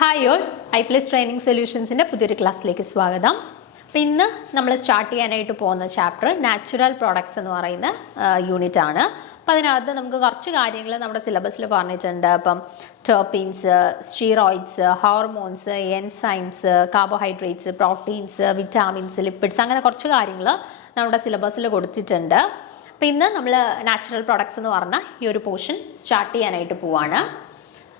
Hi all, iPlus training സൊല്യൂഷൻസിൻ്റെ പുതിയൊരു ക്ലാസ്സിലേക്ക് സ്വാഗതം. അപ്പോൾ ഇന്ന് നമ്മൾ സ്റ്റാർട്ട് ചെയ്യാനായിട്ട് പോകുന്ന ചാപ്റ്റർ നാച്ചുറൽ പ്രോഡക്ട്സ് എന്ന് പറയുന്ന യൂണിറ്റ് ആണ്. അപ്പോൾ അതിനകത്ത് നമുക്ക് കുറച്ച് കാര്യങ്ങൾ നമ്മുടെ സിലബസിൽ പറഞ്ഞിട്ടുണ്ട്. അപ്പം terpenes, steroids, hormones, enzymes, carbohydrates, proteins, vitamins, lipids, അങ്ങനെ കുറച്ച് കാര്യങ്ങൾ നമ്മുടെ സിലബസിൽ കൊടുത്തിട്ടുണ്ട്. അപ്പോൾ ഇന്ന് നമ്മൾ നാച്ചുറൽ പ്രോഡക്ട്സ് എന്ന് പറഞ്ഞ ഈ ഒരു പോർഷൻ സ്റ്റാർട്ട് ചെയ്യാനായിട്ട് പോവാണ്.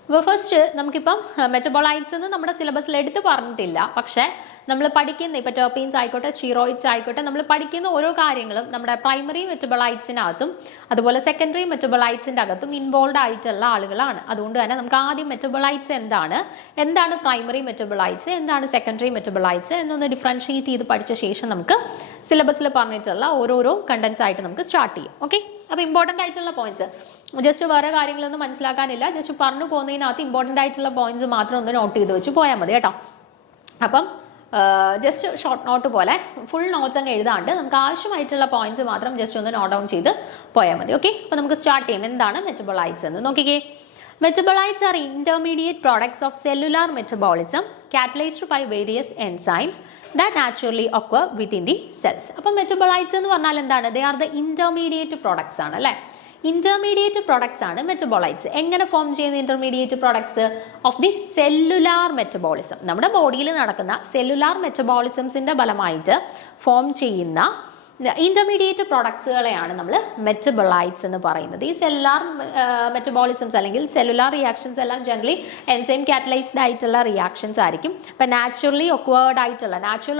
അപ്പോൾ ഫസ്റ്റ് നമുക്കിപ്പം മെറ്റബോളൈറ്റ്സ് എന്ന് നമ്മുടെ സിലബസിൽ എടുത്ത് പറഞ്ഞിട്ടില്ല, പക്ഷേ നമ്മൾ പഠിക്കുന്ന ഇപ്പോൾ ടോപ്പീൻസ് ആയിക്കോട്ടെ, സ്റ്റീറോയിഡ്സ് ആയിക്കോട്ടെ, നമ്മൾ പഠിക്കുന്ന ഓരോ കാര്യങ്ങളും നമ്മുടെ പ്രൈമറി മെറ്റബോളൈറ്റ്സിനകത്തും അതുപോലെ സെക്കൻഡറി മെറ്റബോളൈറ്റ്സിൻ്റെ അകത്തും ഇൻവോൾവ് ആയിട്ടുള്ള ആളുകളാണ്. അതുകൊണ്ട് തന്നെ നമുക്ക് ആദ്യം മെറ്റബോളൈറ്റ്സ് എന്താണ് പ്രൈമറി മെറ്റബോളൈറ്റ്സ്, എന്താണ് സെക്കൻഡറി മെറ്റബോളൈറ്റ്സ് എന്നൊന്ന് ഡിഫറൻഷിയേറ്റ് ചെയ്ത് പഠിച്ച ശേഷം നമുക്ക് സിലബസിൽ പറഞ്ഞിട്ടുള്ള ഓരോരോ കണ്ടൻസ് ആയിട്ട് നമുക്ക് സ്റ്റാർട്ട് ചെയ്യാം. ഓക്കെ, അപ്പോൾ ഇമ്പോർട്ടൻ്റ് ആയിട്ടുള്ള പോയിന്റ്സ് ജസ്റ്റ് വേറെ കാര്യങ്ങളൊന്നും മനസ്സിലാക്കാനില്ല, ജസ്റ്റ് പറഞ്ഞു പോകുന്നതിനകത്ത് ഇമ്പോർട്ടൻ്റ് ആയിട്ടുള്ള പോയിന്റ്സ് മാത്രം ഒന്ന് നോട്ട് ചെയ്ത് വെച്ച് പോയാൽ മതി കേട്ടോ. അപ്പം ജസ്റ്റ് ഷോർട്ട് നോട്ട് പോലെ ഫുൾ നോട്ട്സ് അങ്ങ് എഴുതാണ്ട് നമുക്ക് ആവശ്യമായിട്ടുള്ള പോയിന്റ്സ് മാത്രം ജസ്റ്റ് ഒന്ന് നോട്ട് ഡൗൺ ചെയ്ത് പോയാൽ മതി. ഓക്കെ, അപ്പോൾ നമുക്ക് സ്റ്റാർട്ട് ചെയ്യാം. എന്താണ് മെറ്റബോളൈറ്റ്സ് എന്ന് നോക്കിക്കേ. Metabolites are intermediate products of cellular metabolism catalysed by various enzymes that naturally occur within the cells. അപ്പോൾ മെറ്റബോളൈറ്റ്സ് എന്ന് പറഞ്ഞാൽ എന്താണ്? They are the intermediate products ആണ് അല്ലേ. ഇന്റർമീഡിയറ്റ് പ്രോഡക്ട്സ് ആണ് മെറ്റബോളൈറ്റ്സ്. എങ്ങനെ ഫോം ചെയ്യുന്ന intermediate products? Of the cellular metabolism. നമ്മുടെ ബോഡിയിൽ നടക്കുന്ന സെല്ലുലാർ മെറ്റബോളിസംസിന്റെ ഫലമായിട്ട് ഫോം ചെയ്യുന്ന ഇന്റർമീഡിയറ്റ് പ്രോഡക്ട്സുകളെയാണ് നമ്മൾ മെറ്റബോളൈറ്റ്സ് എന്ന് പറയുന്നത്. ഈ സെല്ലുലാർ മെറ്റബോളിസംസ് അല്ലെങ്കിൽ സെല്ലുലാർ റിയാക്ഷൻസ് എല്ലാം ജനറലി എൻസൈം കാറ്റലൈസ്ഡ് ആയിട്ടുള്ള റിയാക്ഷൻസ് ആയിരിക്കും. അപ്പം നാച്ചുറൽ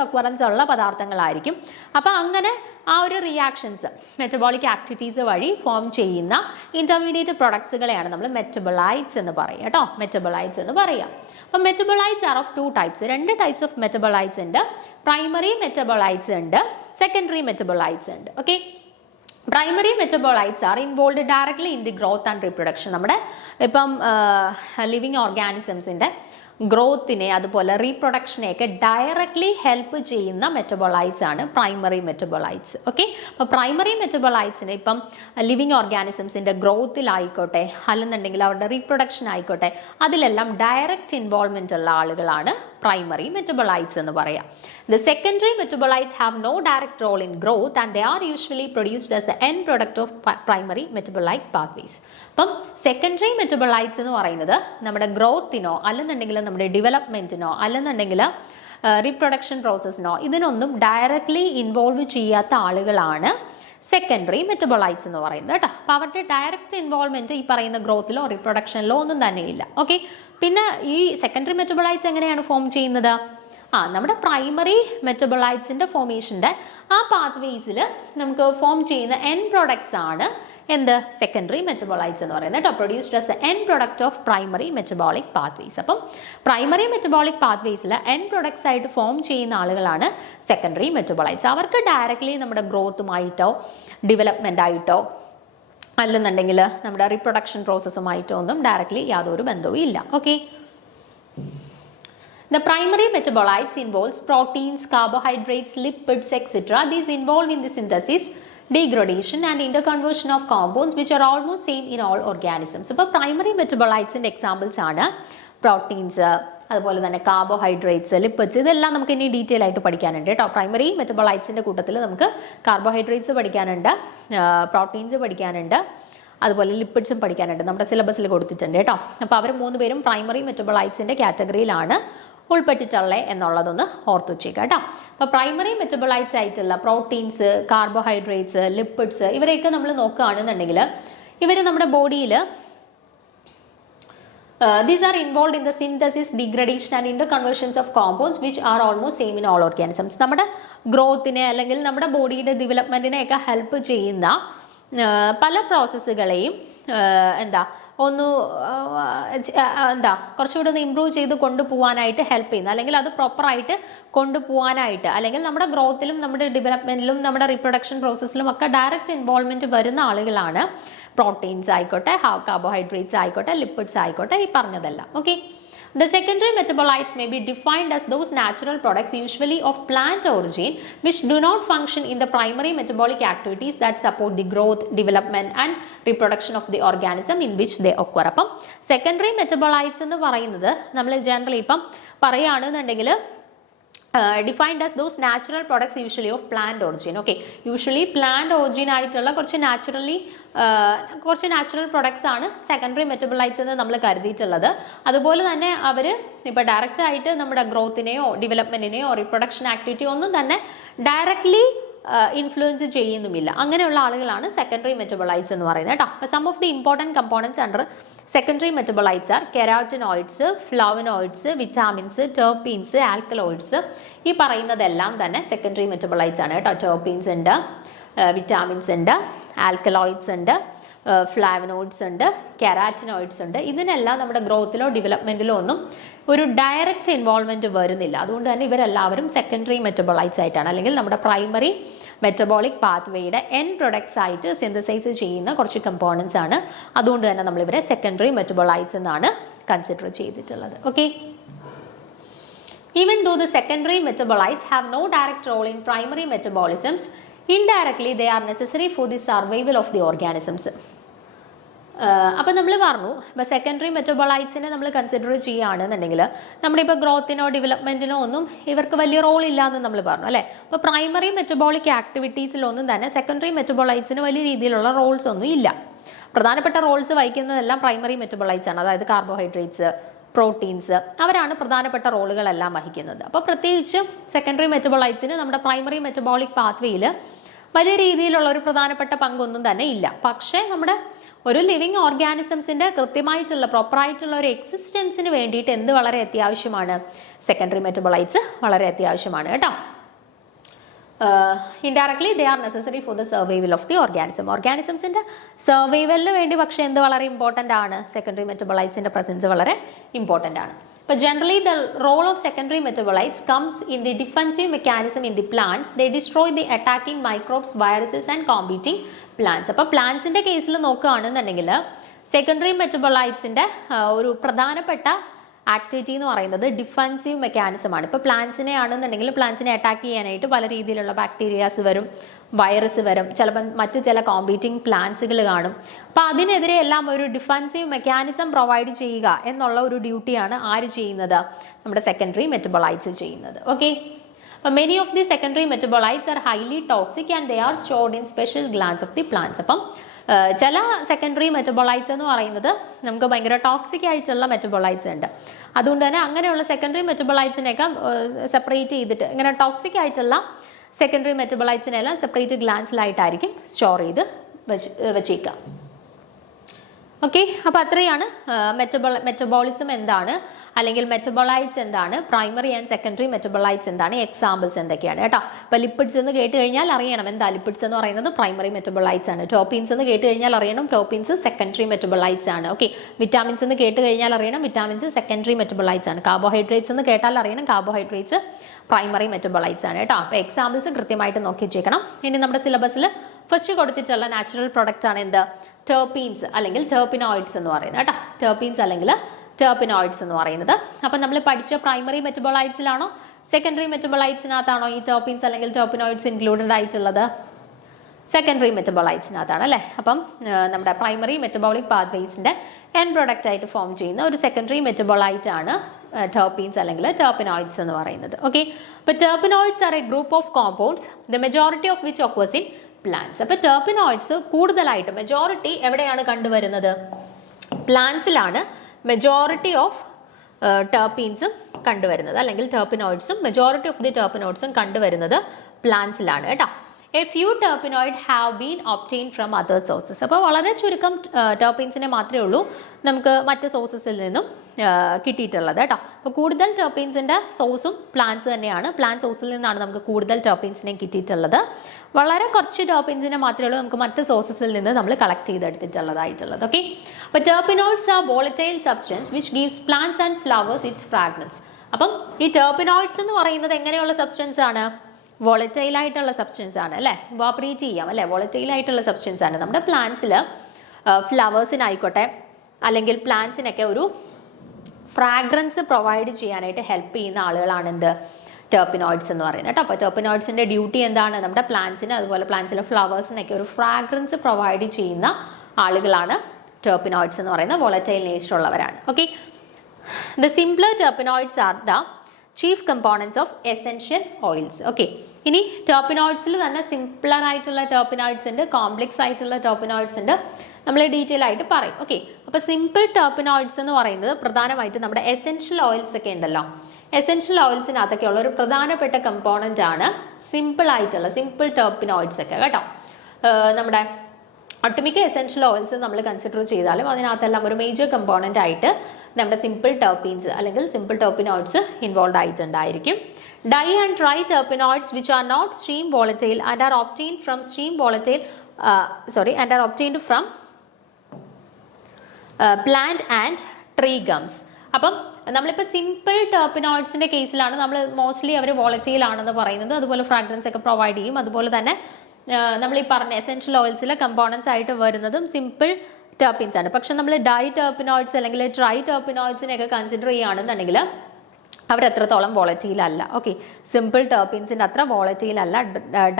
ഒക്വറൻസ് ഉള്ള പദാർത്ഥങ്ങളായിരിക്കും. അപ്പം അങ്ങനെ ആ ഒരു റിയാക്ഷൻസ് മെറ്റബോളിക് ആക്ടിവിറ്റീസ് വഴി ഫോം ചെയ്യുന്ന ഇന്റർമീഡിയറ്റ് പ്രൊഡക്ട്സുകളെയാണ് നമ്മൾ മെറ്റബോളൈറ്റ്സ് എന്ന് പറയുക കേട്ടോ. മെറ്റബോളൈറ്റ്സ് എന്ന് പറയാം. അപ്പം metabolites are of 2 types. 2 types of metabolites ഉണ്ട്. പ്രൈമറി മെറ്റബോളൈറ്റ്സ് ഉണ്ട്, സെക്കൻഡറി മെറ്റബോളൈറ്റ്സ് ഉണ്ട്. Okay, primary metabolites are involve directly in the growth and reproduction. നമ്മുടെ ഇപ്പം ലിവിങ് ഓർഗാനിസംസിൻ്റെ ഗ്രോത്തിനെ അതുപോലെ റീപ്രൊഡക്ഷനെയൊക്കെ ഡയറക്ട്ലി ഹെൽപ്പ് ചെയ്യുന്ന മെറ്റബോളൈറ്റ്സ് ആണ് പ്രൈമറി മെറ്റബോളൈറ്റ്സ്. ഓക്കെ, അപ്പോൾ പ്രൈമറി മെറ്റബോളൈറ്റ്സിന് ഇപ്പം ലിവിങ് ഓർഗാനിസംസിൻ്റെ ഗ്രോത്തിലായിക്കോട്ടെ അല്ലെന്നുണ്ടെങ്കിൽ അവരുടെ റീപ്രൊഡക്ഷൻ ആയിക്കോട്ടെ അതിലെല്ലാം ഡയറക്റ്റ് ഇൻവോൾവ്മെൻ്റ് ഉള്ള ആളുകളാണ് പ്രൈമറി മെറ്റബോളൈറ്റ്സ് എന്ന് പറയാം. The secondary metabolites have no direct role in growth and they are usually produced as the end product of primary metabolite pathways. അപ്പം സെക്കൻഡറി മെറ്റബോളൈറ്റ്സ് എന്ന് പറയുന്നത് നമ്മുടെ ഗ്രോത്തിനോ അല്ലെന്നുണ്ടെങ്കിൽ നമ്മുടെ ഡെവലപ്മെൻറ്റിനോ അല്ലെന്നുണ്ടെങ്കിൽ റീപ്രൊഡക്ഷൻ പ്രോസസ്സിനോ ഇതിനൊന്നും ഡയറക്റ്റ്ലി ഇൻവോൾവ് ചെയ്യാത്ത ആളുകളാണ് സെക്കൻഡറി മെറ്റബോളൈറ്റ്സ് എന്ന് പറയുന്നത് കേട്ടോ. അപ്പോൾ അവരുടെ ഡയറക്റ്റ് ഇൻവോൾവ്മെൻറ്റ് ഈ പറയുന്ന ഗ്രോത്തിലോ റീപ്രൊഡക്ഷനിലോ ഒന്നും തന്നെയില്ല. ഓക്കെ, പിന്നെ ഈ സെക്കൻഡറി മെറ്റബോളൈറ്റ്സ് എങ്ങനെയാണ് ഫോം ചെയ്യുന്നത്? നമ്മുടെ പ്രൈമറി മെറ്റബോളൈറ്റ്സിൻ്റെ ഫോമേഷൻ്റെ ആ പാത്വേസിൽ നമുക്ക് ഫോം ചെയ്യുന്ന എൻ പ്രൊഡക്ട്സ് ആണ് എന്ത്? സെക്കൻഡറി മെറ്റബോളൈറ്റ്സ് എന്ന് പറയുന്നത് കേട്ടോ. Produced as an product of primary metabolic pathways. അപ്പം പ്രൈമറി മെറ്റബോളിക് പാത്വേസിൽ എൻ പ്രൊഡക്ട്സ് ആയിട്ട് ഫോം ചെയ്യുന്ന ആളുകളാണ് സെക്കൻഡറി മെറ്റബോളൈറ്റ്സ്. അവർക്ക് ഡയറക്റ്റ്ലി നമ്മുടെ ഗ്രോത്തുമായിട്ടോ ഡെവലപ്മെൻ്റ് ആയിട്ടോ അല്ലെന്നുണ്ടെങ്കിൽ നമ്മുടെ റീപ്രൊഡക്ഷൻ പ്രോസസ്സുമായിട്ടോ ഒന്നും ഡയറക്റ്റ്ലി യാതൊരു ബന്ധവും ഇല്ല. Okay, the primary metabolites involves proteins, carbohydrates, lipids, etc. These involve in the synthesis, degradation and interconversion of compounds which are almost same in all organisms. അപ്പോൾ പ്രൈമറി മെറ്റബോളൈറ്റ്സിൻ്റെ എക്സാമ്പിൾസ് ആണ് proteins, അതുപോലെ തന്നെ carbohydrates, lipids. ഇതെല്ലാം നമുക്ക് ഇനി detail ആയിട്ട് പഠിക്കാനുണ്ട് കേട്ടോ. പ്രൈമറി മെറ്റബോളൈറ്റ്സിൻ്റെ കൂട്ടത്തിൽ നമുക്ക് കാർബോഹൈഡ്രേറ്റ്സ് പഠിക്കാനുണ്ട്, പ്രോട്ടീൻസ് പഠിക്കാനുണ്ട്, അതുപോലെ ലിപ്പിഡ്സും പഠിക്കാനുണ്ട്. നമ്മുടെ സിലബസിൽ കൊടുത്തിട്ടുണ്ട് കേട്ടോ. അപ്പോൾ അവർ 3 പേരും പ്രൈമറി മെറ്റബോളൈറ്റ്സിൻ്റെ കാറ്റഗറിയിലാണ് ഉൾപ്പെട്ടിട്ടുള്ളത് എന്നുള്ളതൊന്ന് ഓർത്ത് വെച്ചേക്കുക കേട്ടോ. അപ്പോൾ പ്രൈമറി മെറ്റബോളൈറ്റ്സ് ആയിട്ടുള്ള പ്രോട്ടീൻസ്, കാർബോഹൈഡ്രേറ്റ്സ്, ലിപ്പിഡ്സ് ഇവരെയൊക്കെ നമ്മൾ നോക്കുകയാണെന്നുണ്ടെങ്കിൽ ഇവർ നമ്മുടെ ബോഡിയിൽ these are involved in the synthesis, degradation and interconversions of compounds which are almost same in all organisms. നമ്മുടെ ഗ്രോത്തിനെ അല്ലെങ്കിൽ നമ്മുടെ ബോഡിയുടെ ഡെവലപ്മെൻറ്റിനെയൊക്കെ ഹെൽപ്പ് ചെയ്യുന്ന പല പ്രോസസ്സുകളെയും കുറച്ചുകൂടി ഒന്ന് ഇമ്പ്രൂവ് ചെയ്ത് കൊണ്ടുപോകാനായിട്ട് ഹെൽപ്പ് ചെയ്യുന്നു, അല്ലെങ്കിൽ അത് പ്രോപ്പറായിട്ട് കൊണ്ടുപോകാനായിട്ട്, അല്ലെങ്കിൽ നമ്മുടെ ഗ്രോത്തിലും നമ്മുടെ ഡെവലപ്മെൻറ്റിലും നമ്മുടെ റീപ്രൊഡക്ഷൻ പ്രോസസ്സിലും ഒക്കെ ഡയറക്റ്റ് ഇൻവോൾവ്മെൻറ്റ് വരുന്ന ആളുകളാണ് പ്രോട്ടീൻസ് ആയിക്കോട്ടെ, കാർബോഹൈഡ്രേറ്റ്സ് ആയിക്കോട്ടെ, ലിപ്പിഡ്സ് ആയിക്കോട്ടെ, ഈ പറഞ്ഞതെല്ലാം. Okay, The secondary metabolites may be defined as those natural products, usually of plant origin, which do not function in the primary metabolic activities that support the growth, development and reproduction of the organism in which they occur. അപ്പം secondary metabolites എന്ന് പറയുന്നത് നമ്മൾ generally ഇപ്പം പറയുകയാണെന്നുണ്ടെങ്കിൽ defined as those natural products usually of plant origin. Okay, usually plant origin ആയിട്ടുള്ള കുറച്ച് natural products ആണ് secondary metabolites എന്ന് നമ്മൾ കരുതിയിട്ടുള്ളത്. അതുപോലെ തന്നെ അവർ ഇപ്പോൾ ഡയറക്റ്റ് ആയിട്ട് നമ്മുടെ ഗ്രോത്തിനെയോ ഡെവലപ്മെന്റിനെയോ റീപ്രൊഡക്ഷൻ ആക്ടിവിറ്റിയോ ഒന്നും തന്നെ ഡയറക്ട്ലി ഇൻഫ്ലുവൻസ് ചെയ്യുന്നുമില്ല. അങ്ങനെയുള്ള ആളുകളാണ് സെക്കൻഡറി മെറ്റബോളൈറ്റ്സ് എന്ന് പറയുന്നത് കേട്ടോ. അപ്പോൾ some of the important components under secondary metabolites are carotenoids, flavonoids, vitamins, terpenes, alkaloids. ഈ പറയുന്നതെല്ലാം തന്നെ സെക്കൻഡറി മെറ്റബോളൈറ്റ്സ് ആണ് കേട്ടോ. terpenes ഉണ്ട്, വിറ്റാമിൻസ് ഉണ്ട്, ആൽക്കലോയിഡ്സ് ഉണ്ട്, ഫ്ലാവനോയിഡ്സ് ഉണ്ട്, കെരാറ്റിനോയിഡ്സ് ഉണ്ട്. ഇതിനെല്ലാം നമ്മുടെ ഗ്രോത്തിലോ ഡെവലപ്മെന്റിലോ ഒന്നും ഒരു ഡയറക്റ്റ് ഇൻവോൾവ്മെന്റ് വരുന്നില്ല. അതുകൊണ്ട് തന്നെ ഇവരെല്ലാവരും സെക്കൻഡറി മെറ്റബോളൈറ്റ്സ് ആയിട്ടാണ്, അല്ലെങ്കിൽ നമ്മുടെ പ്രൈമറി മെറ്റബോളിക് പാത്വേയുടെ എൻ പ്രൊഡക്ട്സ് ആയിട്ട് സിന്തസൈസ് ചെയ്യുന്ന കുറച്ച് കമ്പോണൻസ് ആണ്. അതുകൊണ്ട് തന്നെ നമ്മളിവരെ സെക്കൻഡറി മെറ്റബോളൈറ്റ്സ് എന്നാണ് കൺസിഡർ ചെയ്തിട്ടുള്ളത്. Okay, even though the secondary metabolites have no direct role in primary metabolisms, indirectly they are necessary for the survival of the organisms. അപ്പം നമ്മൾ പറഞ്ഞു, ഇപ്പോൾ സെക്കൻഡറി മെറ്റബോളൈറ്റ്സിനെ നമ്മൾ കൺസിഡർ ചെയ്യുകയാണെന്നുണ്ടെങ്കിൽ നമ്മുടെ ഇപ്പോൾ ഗ്രോത്തിനോ ഡെവലപ്മെൻറ്റിനോ ഒന്നും ഇവർക്ക് വലിയ റോൾ ഇല്ല എന്ന് നമ്മൾ പറഞ്ഞു അല്ലേ. അപ്പോൾ പ്രൈമറി മെറ്റബോളിക് ആക്ടിവിറ്റീസിലൊന്നും തന്നെ സെക്കൻഡറി മെറ്റബോളൈറ്റ്സിന് വലിയ രീതിയിലുള്ള റോൾസ് ഒന്നും ഇല്ല. പ്രധാനപ്പെട്ട റോൾസ് വഹിക്കുന്നതെല്ലാം പ്രൈമറി മെറ്റബോളൈറ്റ്സ് ആണ്, അതായത് കാർബോഹൈഡ്രേറ്റ്സ്, പ്രോട്ടീൻസ്, അവരാണ് പ്രധാനപ്പെട്ട റോളുകളെല്ലാം വഹിക്കുന്നത്. അപ്പോൾ പ്രത്യേകിച്ച് സെക്കൻഡറി മെറ്റബോളൈറ്റ്സിന് നമ്മുടെ പ്രൈമറി മെറ്റബോളിക് പാത്വേയിൽ വലിയ രീതിയിലുള്ള ഒരു പ്രധാനപ്പെട്ട പങ്കൊന്നും തന്നെ ഇല്ല. പക്ഷേ നമ്മുടെ ഒരു ലിവിങ് ഓർഗാനിസംസിന്റെ കൃത്യമായിട്ടുള്ള പ്രോപ്പറായിട്ടുള്ള ഒരു എക്സിസ്റ്റൻസിന് വേണ്ടിയിട്ട് എന്ത് വളരെ അത്യാവശ്യമാണ്? സെക്കൻഡറി മെറ്റബോളൈറ്റ്സ് വളരെ അത്യാവശ്യമാണ് കേട്ടോ. Indirectly they are necessary for the survival of the organism. ഓർഗാനിസംസിന്റെ സർവൈവലിന് വേണ്ടി പക്ഷേ എന്ത് വളരെ ഇമ്പോർട്ടൻ്റ് ആണ്? സെക്കൻഡറി മെറ്റബോളൈറ്റ്സിന്റെ പ്രസൻസ് വളരെ ഇമ്പോർട്ടൻ്റ് ആണ്. But generally the role of secondary metabolites comes in the defensive mechanism in the plants. They destroy the attacking microbes, viruses and competing plants. അപ്പോൾ പ്ലാന്റ്സിന്റെ കേസിൽ നോക്കുകയാണെന്നുണ്ടെങ്കിൽ സെക്കൻഡറി മെറ്റബോളൈറ്റ്സിന്റെ ഒരു പ്രധാനപ്പെട്ട ആക്ടിവിറ്റി എന്ന് പറയുന്നത് ഡിഫൻസീവ് മെക്കാനിസം ആണ്. ഇപ്പോൾ പ്ലാന്റ്സിനെ ആണെന്നുണ്ടെങ്കിൽ പ്ലാന്റ്സിനെ അറ്റാക്ക് ചെയ്യാനായിട്ട് പല രീതിയിലുള്ള ബാക്ടീരിയാസ് വരും, വൈറസ് വരും, ചിലപ്പം മറ്റു ചില കോമ്പീറ്റിംഗ് പ്ലാന്റ്സുകൾ കാണും. അപ്പോൾ അതിനെതിരെ എല്ലാം ഒരു ഡിഫൻസീവ് മെക്കാനിസം പ്രൊവൈഡ് ചെയ്യുക എന്നുള്ള ഒരു ഡ്യൂട്ടിയാണ് ആര് ചെയ്യുന്നത്? നമ്മുടെ സെക്കൻഡറി മെറ്റബോളൈറ്റ്സ് ചെയ്യുന്നത്. ഓക്കെ, അപ്പോൾ many of the secondary metabolites are highly toxic and they are stored in special glands of the plants. അപ്പം ചില സെക്കൻഡറി മെറ്റബോളൈറ്റ്സ് എന്ന് പറയുന്നത് നമുക്ക് ഭയങ്കര ടോക്സിക് ആയിട്ടുള്ള മെറ്റബോളൈറ്റ്സ് ഉണ്ട്. അതുകൊണ്ട് തന്നെ അങ്ങനെയുള്ള സെക്കൻഡറി മെറ്റബോളൈറ്റ്സിനെയൊക്കെ സെപ്പറേറ്റ് ചെയ്തിട്ട്, ഇങ്ങനെ ടോക്സിക് ആയിട്ടുള്ള സെക്കൻഡറി മെറ്റബോളൈറ്റ്സിനെല്ലാം സെപ്പറേറ്റ് ഗ്ലാൻഡ്സിലായിട്ടായിരിക്കും സ്റ്റോർ ചെയ്ത് വെച്ചേക്കുക. ഓക്കെ, അപ്പോൾ അത്രയാണ് മെറ്റബോളിസം എന്താണ്, അല്ലെങ്കിൽ മെറ്റബോളൈറ്റ്സ് എന്താണ്, പ്രൈമറി ആൻഡ് സെക്കൻഡറി മെറ്റബോളൈറ്റ്സ് എന്താണ്, എക്സാമ്പിൾസ് എന്തൊക്കെയാണ് കേട്ടോ. ഇപ്പോൾ ലിപ്പിഡ്സ് എന്ന് കേട്ട് കഴിഞ്ഞാൽ അറിയണം എന്താ ലിപ്പിഡ്സ് എന്ന് പറയുന്നത് പ്രൈമറി മെറ്റബോളൈറ്റ്സ് ആണ്. ടോപ്പീൻസ് എന്ന് കേട്ട് കഴിഞ്ഞാൽ അറിയണം ടോപ്പീൻസ് സെക്കൻഡറി മെറ്റബോളൈറ്റ്സ് ആണ്. ഓക്കെ, വിറ്റാമിൻസ് എന്ന് കേട്ട് കഴിഞ്ഞാൽ അറിയണം വിറ്റാമിൻസ് സെക്കൻഡറി മെറ്റബോളൈറ്റ്സ് ആണ്. കാർബോഹൈഡ്രേറ്റ്സ് എന്ന് കേട്ടാൽ അറിയണം കാർബോഹൈഡ്രേറ്റ്സ് പ്രൈമറി മെറ്റബോളൈറ്റ്സ് ആണ് കേട്ടോ. അപ്പോൾ എക്സാമ്പിൾസ് കൃത്യമായിട്ട് നോക്കി വെച്ചേക്കണം. ഇനി നമ്മുടെ സിലബസിൽ ഫസ്റ്റ് കൊടുത്തിട്ടുള്ള നാച്ചുറൽ പ്രൊഡക്റ്റ് ആണ് എന്ത്? ടെർപീൻസ് അല്ലെങ്കിൽ ടെർപിനോയിഡ്സ് എന്ന് പറയുന്നത് കേട്ടോ. ടെർപീൻസ് അല്ലെങ്കിൽ ടെർപിനോയിഡ്സ് എന്ന് പറയുന്നത്. അപ്പം നമ്മൾ പഠിച്ച പ്രൈമറി മെറ്റബോളൈറ്റ്സിലാണോ സെക്കൻഡറി മെറ്റബോളൈറ്റ്സിനകത്താണോ ഈ ടെർപീൻസ് അല്ലെങ്കിൽ ടെർപിനോയിഡ്സ് ഇൻക്ലൂഡഡ് ആയിട്ടുള്ളത്? സെക്കൻഡറി മെറ്റബോളൈറ്റ്സിനകത്താണ് അല്ലേ. അപ്പം നമ്മുടെ പ്രൈമറി മെറ്റബോളിക് പാത്വേസിന്റെ എൻ പ്രൊഡക്റ്റ് ആയിട്ട് ഫോം ചെയ്യുന്ന ഒരു സെക്കൻഡറി മെറ്റബോളൈറ്റ് ആണ് ടെർപീൻസ് അല്ലെങ്കിൽ ടെർപിനോയിഡ്സ് എന്ന് പറയുന്നത്. ഓക്കെ, അപ്പോൾ terpenoids are a group of compounds the majority of which occurs in plants. അപ്പോൾ ടെർപിനോയിഡ്സ് കൂടുതലായിട്ട് മെജോറിറ്റി എവിടെയാണ് കണ്ടുവരുന്നത്? പ്ലാന്റ്സിലാണ് മെജോറിറ്റി ഓഫ് ടെർപീൻസും കണ്ടുവരുന്നത്, അല്ലെങ്കിൽ ടെർപിനോയിഡ്സും മെജോറിറ്റി ഓഫ് ദി ടെർപിനോയിഡ്സും കണ്ടുവരുന്നത് പ്ലാന്റ്സിലാണ് കേട്ടോ. A few terpenoid have been obtain from other sources. അപ്പോൾ വളരെ ചുരുക്കം ടെർപീൻസിനെ മാത്രമേ ഉള്ളൂ നമുക്ക് മറ്റ് സോഴ്സസിൽ നിന്നും കിട്ടിയിട്ടുള്ളത് കേട്ടോ. അപ്പോൾ കൂടുതൽ ടെർപീൻസിൻ്റെ സോഴ്സും പ്ലാന്റ്സ് തന്നെയാണ്. പ്ലാന്റ് സോഴ്സിൽ നിന്നാണ് നമുക്ക് കൂടുതൽ ടെർപീൻസിനെ കിട്ടിയിട്ടുള്ളത്. വളരെ കുറച്ച് ടെർപീൻസിനെ മാത്രമേ ഉള്ളൂ നമുക്ക് മറ്റ് സോഴ്സസിൽ നിന്ന് നമ്മൾ കളക്ട് ചെയ്തെടുത്തിട്ടുള്ളതായിട്ടുള്ളത്. ഓക്കെ, അപ്പോൾ terpenoids are volatile substance which gives plants and flowers its fragrance. അപ്പം ഈ ടെർപിനോയിഡ്സ് എന്ന് പറയുന്നത് എങ്ങനെയുള്ള സബ്സ്റ്റൻസ് ആണ്? വോളറ്റൈൽ ആയിട്ടുള്ള സബ്സ്റ്റൻസ് ആണ് അല്ലേ. ഇവാപറേറ്റ് ചെയ്യാം അല്ലേ. വോളറ്റൈൽ ആയിട്ടുള്ള സബ്സ്റ്റൻസ് ആണ്. നമ്മുടെ പ്ലാന്റ്സിൽ ഫ്ലവേഴ്സിനായിക്കോട്ടെ അല്ലെങ്കിൽ പ്ലാന്റ്സിനൊക്കെ ഒരു ഫ്രാഗ്രൻസ് പ്രൊവൈഡ് ചെയ്യാനായിട്ട് ഹെൽപ്പ് ചെയ്യുന്ന ആളുകളാണ് എന്ത്, ടെർപ്പിനോയിഡ്സ് എന്ന് പറയുന്നത് കേട്ടോ. അപ്പോൾ ടെർപ്പിനോയിഡ്സിൻ്റെ ഡ്യൂട്ടി എന്താണ്, നമ്മുടെ പ്ലാന്റ്സിന് അതുപോലെ പ്ലാന്റ്സിലെ ഫ്ലവേഴ്സിനൊക്കെ ഒരു ഫ്രാഗ്രൻസ് പ്രൊവൈഡ് ചെയ്യുന്ന ആളുകളാണ് ടെർപ്പിനോയിഡ്സ് എന്ന് പറയുന്ന വോളറ്റൈൽ നേച്ചർ ഉള്ളവരാണ്. Okay, the simpler terpenoids are the chief components of essential oils. Okay, ഇനി ടെർപ്പിനോയിഡ്സിൽ തന്നെ സിംപ്ലർ ആയിട്ടുള്ള ടെർപ്പിനോയിഡ്സ് ഉണ്ട്, കോംപ്ലക്സ് ആയിട്ടുള്ള ടെർപ്പിനോയിഡ്സ് ഉണ്ട്, നമ്മൾ ഡീറ്റെയിൽ ആയിട്ട് പറയും. ഓക്കെ, അപ്പോൾ സിമ്പിൾ ടെർപ്പിനോയിഡ്സ് എന്ന് പറയുന്നത് പ്രധാനമായിട്ടും നമ്മുടെ എസെൻഷ്യൽ ഓയിൽസ് ഒക്കെ ഉണ്ടല്ലോ, എസെൻഷ്യൽ ഓയിൽസിനകത്തൊക്കെയുള്ള ഒരു പ്രധാനപ്പെട്ട കമ്പോണൻ്റ് ആണ് സിമ്പിൾ ടെർപ്പിനോയിഡ്സ് ഒക്കെ കേട്ടോ. നമ്മുടെ ഒട്ടുമിക്ക എസെൻഷ്യൽ ഓയിൽസ് നമ്മൾ കൺസിഡർ ചെയ്താലും അതിനകത്തെല്ലാം ഒരു മേജർ കമ്പോണൻ്റ് ആയിട്ട് നമ്മുടെ സിമ്പിൾ ടെർപ്പീൻസ് അല്ലെങ്കിൽ സിമ്പിൾ ടെർപ്പിനോയിഡ്സ് ഇൻവോൾവ് ആയിട്ടുണ്ടായിരിക്കും. Di and tri terpenoids which are not stream volatile and are obtained from plant and tree gums. അപ്പം നമ്മളിപ്പോൾ സിമ്പിൾ ടെർപ്പിനോയിഡ്സിൻ്റെ കേസിലാണ് നമ്മൾ മോസ്റ്റ്ലി അവർ വോളറ്റൈൽ ആണെന്ന് പറയുന്നത്, അതുപോലെ ഫ്രാഗ്രൻസ് ഒക്കെ പ്രൊവൈഡ് ചെയ്യും. അതുപോലെ തന്നെ നമ്മൾ ഈ പറഞ്ഞ എസെൻഷ്യൽ ഓയിൽസിലെ കമ്പോണൻസ് ആയിട്ട് വരുന്നതും സിമ്പിൾ ടെർപ്പിൻസ് ആണ്. പക്ഷെ നമ്മൾ ഡൈ ടെർപ്പിനോയിഡ്സ് അല്ലെങ്കിൽ ട്രൈ ടെർപ്പിനോയിഡ്സിനെയൊക്കെ കൺസിഡർ ചെയ്യുകയാണെന്നുണ്ടെങ്കിൽ അവരെത്രത്തോളം വോളറ്റൈൽ അല്ല. ഓക്കെ, സിമ്പിൾ ടെർപ്പിൻസിൻ്റെ അത്ര വോളറ്റൈൽ അല്ല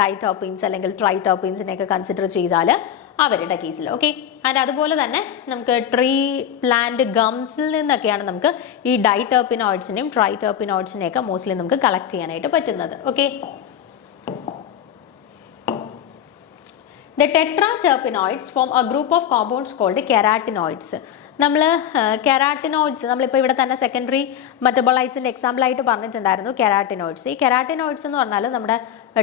ഡൈ ടെർപ്പിൻസ് അല്ലെങ്കിൽ ട്രൈ ടെർപ്പിൻസിനെയൊക്കെ കൺസിഡർ ചെയ്താൽ അവരുടെ കേസിൽ. ഓക്കെ, ആൻഡ് അതുപോലെ തന്നെ നമുക്ക് ട്രീ പ്ലാന്റ് ഗംസിൽ നിന്നൊക്കെയാണ് നമുക്ക് ഈ ഡൈ ടെർപ്പിനോയിഡ്സിനെയും ട്രൈ ടെർപ്പിനോയിഡ്സിനെയൊക്കെ മോസ്റ്റ്ലി നമുക്ക് കളക്ട് ചെയ്യാനായിട്ട് പറ്റുന്നത്. Okay, the tetraterpenoids form a group of compounds called carotenoids. നമ്മൾ കെരാട്ടിനോയിഡ്സ് നമ്മളിപ്പോൾ ഇവിടെ തന്നെ സെക്കൻഡറി മെറ്റബോളൈറ്റ്സിൻ്റെ എക്സാമ്പിളായിട്ട് പറഞ്ഞിട്ടുണ്ടായിരുന്നു കെരാട്ടിനോയിഡ്സ്. ഈ കെരാട്ടിനോയിഡ്സ് എന്ന് പറഞ്ഞാൽ നമ്മുടെ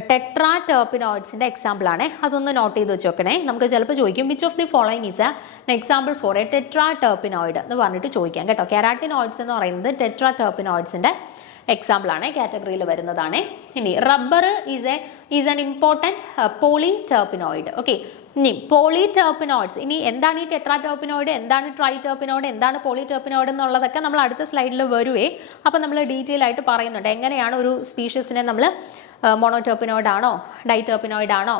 ടെട്രാ ടെർപ്പിനോയിഡ്സിൻ്റെ എക്സാമ്പിളാണ്. അതൊന്ന് നോട്ട് ചെയ്ത് വെച്ചോക്കണേ. നമുക്ക് ചിലപ്പോൾ ചോദിക്കും which of the following is an example for A tetra terpenoid എന്ന് പറഞ്ഞിട്ട് ചോദിക്കാം കേട്ടോ. കെരാട്ടിനോയിഡ്സ് എന്ന് പറയുന്നത് ടെട്രാ ടെർപ്പിനോയിഡ്സിൻ്റെ എക്സാമ്പിൾ ആണ്, കാറ്റഗറിയിൽ വരുന്നതാണ്. ഇനി rubber is an important polyterpenoid. Okay, ഇനി പോളി ടെർപ്പിനോയിഡ്സ്, ഇനി എന്താണ് ഈ ടെട്രാ ടെർപ്പിനോയിഡ്, എന്താണ് ട്രൈ ടെർപ്പിനോയിഡ്, എന്താണ് പോളി ടെർപ്പിനോയിഡ് എന്നുള്ളതൊക്കെ നമ്മൾ അടുത്ത സ്ലൈഡിൽ വരുവേ. അപ്പം നമ്മൾ ഡീറ്റെയിൽ ആയിട്ട് പറയുന്നുണ്ട് എങ്ങനെയാണ് ഒരു സ്പീഷീസിനെ നമ്മൾ മോണോടെർപ്പിനോയിഡ് ആണോ, ഡൈ ടെർപ്പിനോയിഡ് ആണോ,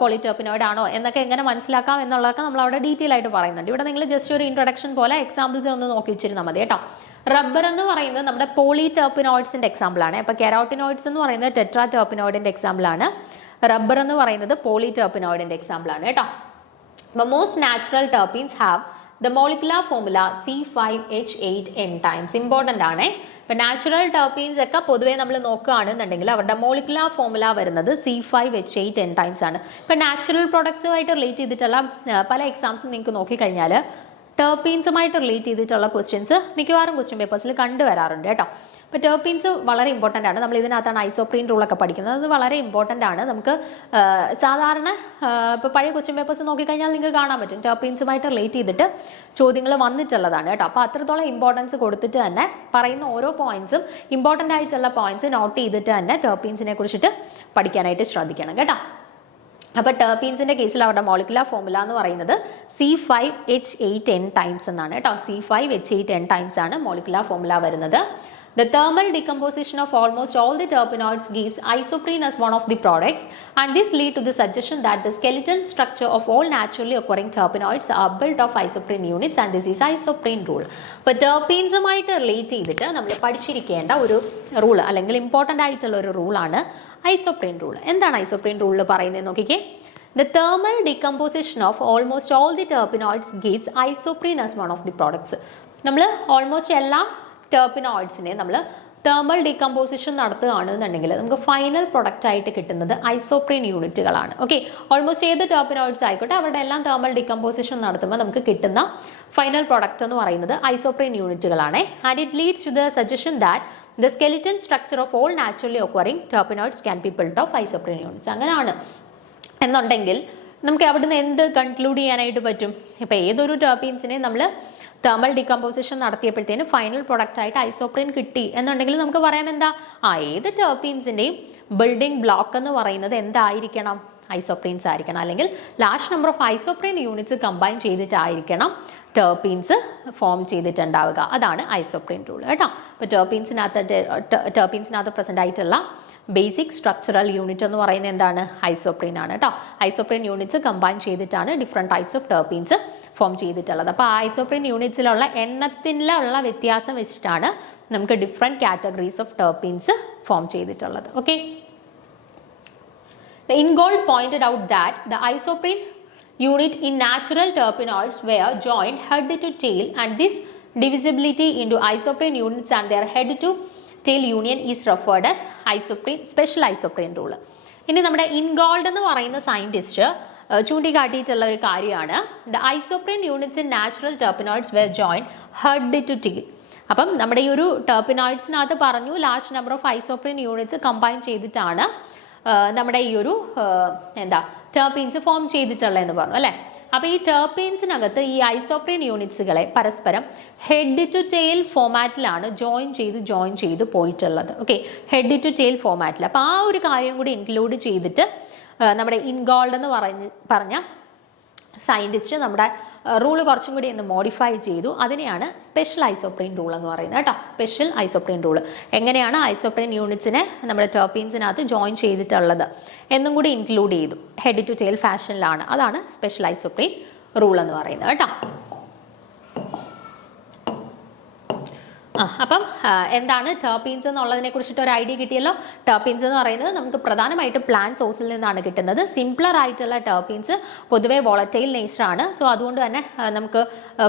പോളിടെർപ്പിനോയിഡ് ആണോ എന്നൊക്കെ എങ്ങനെ മനസ്സിലാക്കാം എന്നുള്ളതൊക്കെ നമ്മൾ അവിടെ ഡീറ്റെയിൽ ആയിട്ട് പറയുന്നുണ്ട്. ഇവിടെ നിങ്ങൾ ജസ്റ്റ് ഒരു ഇൻട്രൊഡക്ഷൻ പോലെ എക്സാമ്പിൾസ് ഒന്ന് നോക്കി വെച്ചിരുന്നാൽ മതി കേട്ടോ. റബ്ബർ എന്ന് പറയുന്നത് നമ്മുടെ പോളിടെർപ്പിനോയിഡ്സിൻ്റെ എക്സാമ്പിൾ ആണ്. അപ്പോൾ കെരോട്ടിനോയിഡ്സ് എന്ന് പറയുന്നത് ടെട്രാ ടെർപ്പിനോയിഡിൻ്റെ എക്സാമ്പിൾ ആണ്. റബ്ബർ എന്ന് പറയുന്നത് പോളിടെർപ്പിനോയിഡിൻ്റെ എക്സാമ്പിൾ ആണ് കേട്ടോ. അപ്പോൾ most natural terpenes have the molecular formula C5H8N times. Important ആണ്. ഇപ്പം നാച്ചുറൽ ടെർപ്പീൻസ് ഒക്കെ പൊതുവേ നമ്മൾ നോക്കുകയാണെന്നുണ്ടെങ്കിൽ അവരുടെ മോളിക്കുലർ ഫോർമുല വരുന്നത് C5H8N ടൈംസ് ആണ്. ഇപ്പം നാച്ചുറൽ പ്രൊഡക്ട്സുമായിട്ട് റിലേറ്റ് ചെയ്തിട്ടുള്ള പല എക്സാംസും നിങ്ങൾക്ക് നോക്കിക്കഴിഞ്ഞാൽ ടെർപ്പീൻസുമായിട്ട് റിലേറ്റ് ചെയ്തിട്ടുള്ള ക്വസ്റ്റ്യൻസ് മിക്കവാറും ക്വസ്റ്റ്യൻ പേപ്പേഴ്സിൽ കണ്ടുവരാറുണ്ട് കേട്ടോ. ഇപ്പോൾ ടെർപ്പീൻസ് വളരെ ഇമ്പോർട്ടൻ്റ് ആണ്. നമ്മൾ ഇതിനകത്താണ് ഐസോപ്രീൻ റൂളൊക്കെ പഠിക്കുന്നത്. അത് വളരെ ഇമ്പോർട്ടൻ്റ് ആണ്. നമുക്ക് സാധാരണ ഇപ്പോൾ പഴയ ക്വസ്റ്റ്യൻ പേപ്പേഴ്സ് നോക്കിക്കഴിഞ്ഞാൽ നിങ്ങൾക്ക് കാണാൻ പറ്റും ടെർപ്പീൻസുമായിട്ട് റിലേറ്റ് ചെയ്തിട്ട് ചോദ്യങ്ങൾ വന്നിട്ടുള്ളതാണ് കേട്ടോ. അപ്പോൾ അത്രത്തോളം ഇമ്പോർട്ടൻസ് കൊടുത്തിട്ട് തന്നെ പറയുന്ന ഓരോ പോയിന്റ്സും ഇമ്പോർട്ടൻ്റ് ആയിട്ടുള്ള പോയിന്റ്സ് നോട്ട് ചെയ്തിട്ട് തന്നെ ടെർപ്പീൻസിനെ കുറിച്ചിട്ട് പഠിക്കാനായിട്ട് ശ്രദ്ധിക്കണം കേട്ടോ. അപ്പോൾ ടെർപ്പീൻസിൻ്റെ കേസിൽ അവരുടെ മോളിക്കുലർ ഫോർമുല എന്ന് പറയുന്നത് C5H8N ടൈംസ് എന്നാണ് കേട്ടോ. C5H8N ടൈംസ് ആണ് മോളിക്കുലർ ഫോർമുല വരുന്നത്. The thermal decomposition of almost all the terpenoids gives isoprene as one of the products, and this leads to the suggestion that the skeletal structure of all naturally occurring terpenoids are built of isoprene units, and this is isoprene rule. അപ്പോൾ ടെർപ്പീൻസുമായിട്ട് relate ചെയ്തിട്ട് നമ്മൾ പഠിച്ചിരിക്കേണ്ട ഒരു rule അല്ലെങ്കിൽ important ആയിട്ടുള്ള ഒരു റൂളാണ് isoprene rule. എന്താണ് isoprene റൂളിൽ പറയുന്നത് നോക്കിക്കേ. The thermal decomposition of almost all the terpenoids gives isoprene as one of the products. നമ്മൾ ഓൾമോസ്റ്റ് എല്ലാ ടെർപ്പിനോയിഡ്സിനെ നമ്മൾ തേർമൽ ഡീകമ്പോസിഷൻ നടത്തുകയാണെന്നുണ്ടെങ്കിൽ നമുക്ക് ഫൈനൽ പ്രൊഡക്റ്റ് ആയിട്ട് കിട്ടുന്നത് ഐസോപ്രീൻ യൂണിറ്റുകളാണ്. ഓക്കെ, ഓൾമോസ്റ്റ് ഏത് ടെർപ്പിനോയിഡ്സ് ആയിക്കോട്ടെ അവരുടെ എല്ലാം തേർമൽ ഡീകമ്പോസിഷൻ നടത്തുമ്പോൾ നമുക്ക് കിട്ടുന്ന ഫൈനൽ പ്രൊഡക്റ്റ് എന്ന് പറയുന്നത് ഐസോപ്രീൻ യൂണിറ്റുകളാണ്. And it leads to the suggestion that the skeleton structure of all naturally occurring terpenoids can be build of isoprene units. അങ്ങനെയാണ് എന്നുണ്ടെങ്കിൽ നമുക്ക് അവിടുന്ന് എന്ത് കൺക്ലൂഡ് ചെയ്യാനായിട്ട് പറ്റും? ഇപ്പോൾ ഏതൊരു ടെർപ്പീൻസിനെ നമ്മൾ തേർമൽ ഡീകമ്പോസിഷൻ നടത്തിയപ്പോഴത്തേന് ഫൈനൽ പ്രൊഡക്റ്റ് ആയിട്ട് ഐസോപ്രീൻ കിട്ടി എന്നുണ്ടെങ്കിൽ നമുക്ക് പറയാം എന്താ, ഏത് ടെർപ്പീൻസിൻ്റെയും ബിൽഡിംഗ് ബ്ലോക്ക് എന്ന് പറയുന്നത് എന്തായിരിക്കണം? ഐസോപ്രീൻസ് ആയിരിക്കണം. അല്ലെങ്കിൽ large number of isoprene units combine ചെയ്തിട്ടായിരിക്കണം ടെർപ്പീൻസ് ഫോം ചെയ്തിട്ടുണ്ടാവുക. അതാണ് ഐസോപ്രീൻ റൂൾ കേട്ടോ. അപ്പോൾ ടെർപ്പീൻസിനകത്ത് പ്രസൻ്റ് ആയിട്ടുള്ള ബേസിക് സ്ട്രക്ചറൽ യൂണിറ്റ് എന്ന് പറയുന്നത് എന്താണ്? ഐസോപ്രീൻ ആണ് കേട്ടോ. ഐസോപ്രീൻ യൂണിറ്റ്സ് കമ്പൈൻ ചെയ്തിട്ടാണ് different types of terpenes form ചെയ്തിട്ടുള്ളത്. അപ്പോൾ ഐസോപ്രീൻ യൂണിറ്റ്സിലുള്ള എണ്ണത്തിലുള്ള വ്യത്യാസം വെച്ചിട്ടാണ് നമുക്ക് different categories of terpenes form ചെയ്തിട്ടുള്ളത്. Okay, Ingold pointed out that the isoprene unit in natural terpenoids were joined head to tail, and this divisibility into isoprene units and their head to tail union is referred as isoprene special isoprene rule. ഇനി നമ്മുടെ ഇൻഗോൾഡ് എന്ന് പറയുന്ന scientist ചൂണ്ടിക്കാട്ടിയിട്ടുള്ള ഒരു കാര്യമാണ് the isoprene units in natural terpenoids were joined head to tail. അപ്പം നമ്മുടെ ഈ ഒരു ടെർപനോയിഡ്സിനകത്ത് പറഞ്ഞു large number of isoprene units combine ചെയ്തിട്ടാണ് നമ്മുടെ ഈ ഒരു ടെർപീൻസ് ഫോം ചെയ്തിട്ടുള്ളതെന്ന് പറഞ്ഞു അല്ലേ. അപ്പോൾ ഈ ടെർപീൻസിനകത്ത് ഈ ഐസോപ്രീൻ യൂണിറ്റ്സുകളെ പരസ്പരം ഹെഡ് ടു ടെയിൽ ഫോമാറ്റിലാണ് ജോയിൻ ചെയ്ത് പോയിട്ടുള്ളത്. ഓക്കെ, ഹെഡ് ടു ടെയിൽ ഫോമാറ്റിൽ. അപ്പോൾ ആ ഒരു കാര്യം കൂടി ഇൻക്ലൂഡ് ചെയ്തിട്ട് നമ്മുടെ ഇൻഗോൾഡ് എന്ന് പറഞ്ഞ സയൻറ്റിസ്റ്റ് നമ്മുടെ റൂള് കുറച്ചും കൂടി ഒന്ന് മോഡിഫൈ ചെയ്തു. അതിനെയാണ് സ്പെഷ്യൽ ഐസോപ്രീൻ റൂൾ എന്ന് പറയുന്നത് കേട്ടോ. സ്പെഷ്യൽ ഐസോപ്രീൻ റൂൾ എങ്ങനെയാണ് ഐസോപ്രീൻ യൂണിറ്റ്സിനെ നമ്മുടെ ടെർപീൻസിനകത്ത് ജോയിൻ ചെയ്തിട്ടുള്ളത് എന്നും കൂടി ഇൻക്ലൂഡ് ചെയ്തു. ഹെഡ് ടു ടെയിൽ ഫാഷനിലാണ്. അതാണ് സ്പെഷ്യൽ ഐസോപ്രീൻ റൂൾ എന്ന് പറയുന്നത് കേട്ടോ. അപ്പം എന്താണ് ടെർപീൻസ് എന്നുള്ളതിനെ കുറിച്ചിട്ട് ഒരു ഐഡിയ കിട്ടിയല്ലോ. ടെർപീൻസ് എന്ന് പറയുന്നത് നമുക്ക് പ്രധാനമായിട്ട് പ്ലാന്റ് സോഴ്സിൽ നിന്നാണ് കിട്ടുന്നത്. സിംപ്ലർ ആയിട്ടുള്ള ടെർപീൻസ് പൊതുവേ വോളറ്റൈൽ നേച്ചറാണ്. സോ അതുകൊണ്ട് തന്നെ നമുക്ക്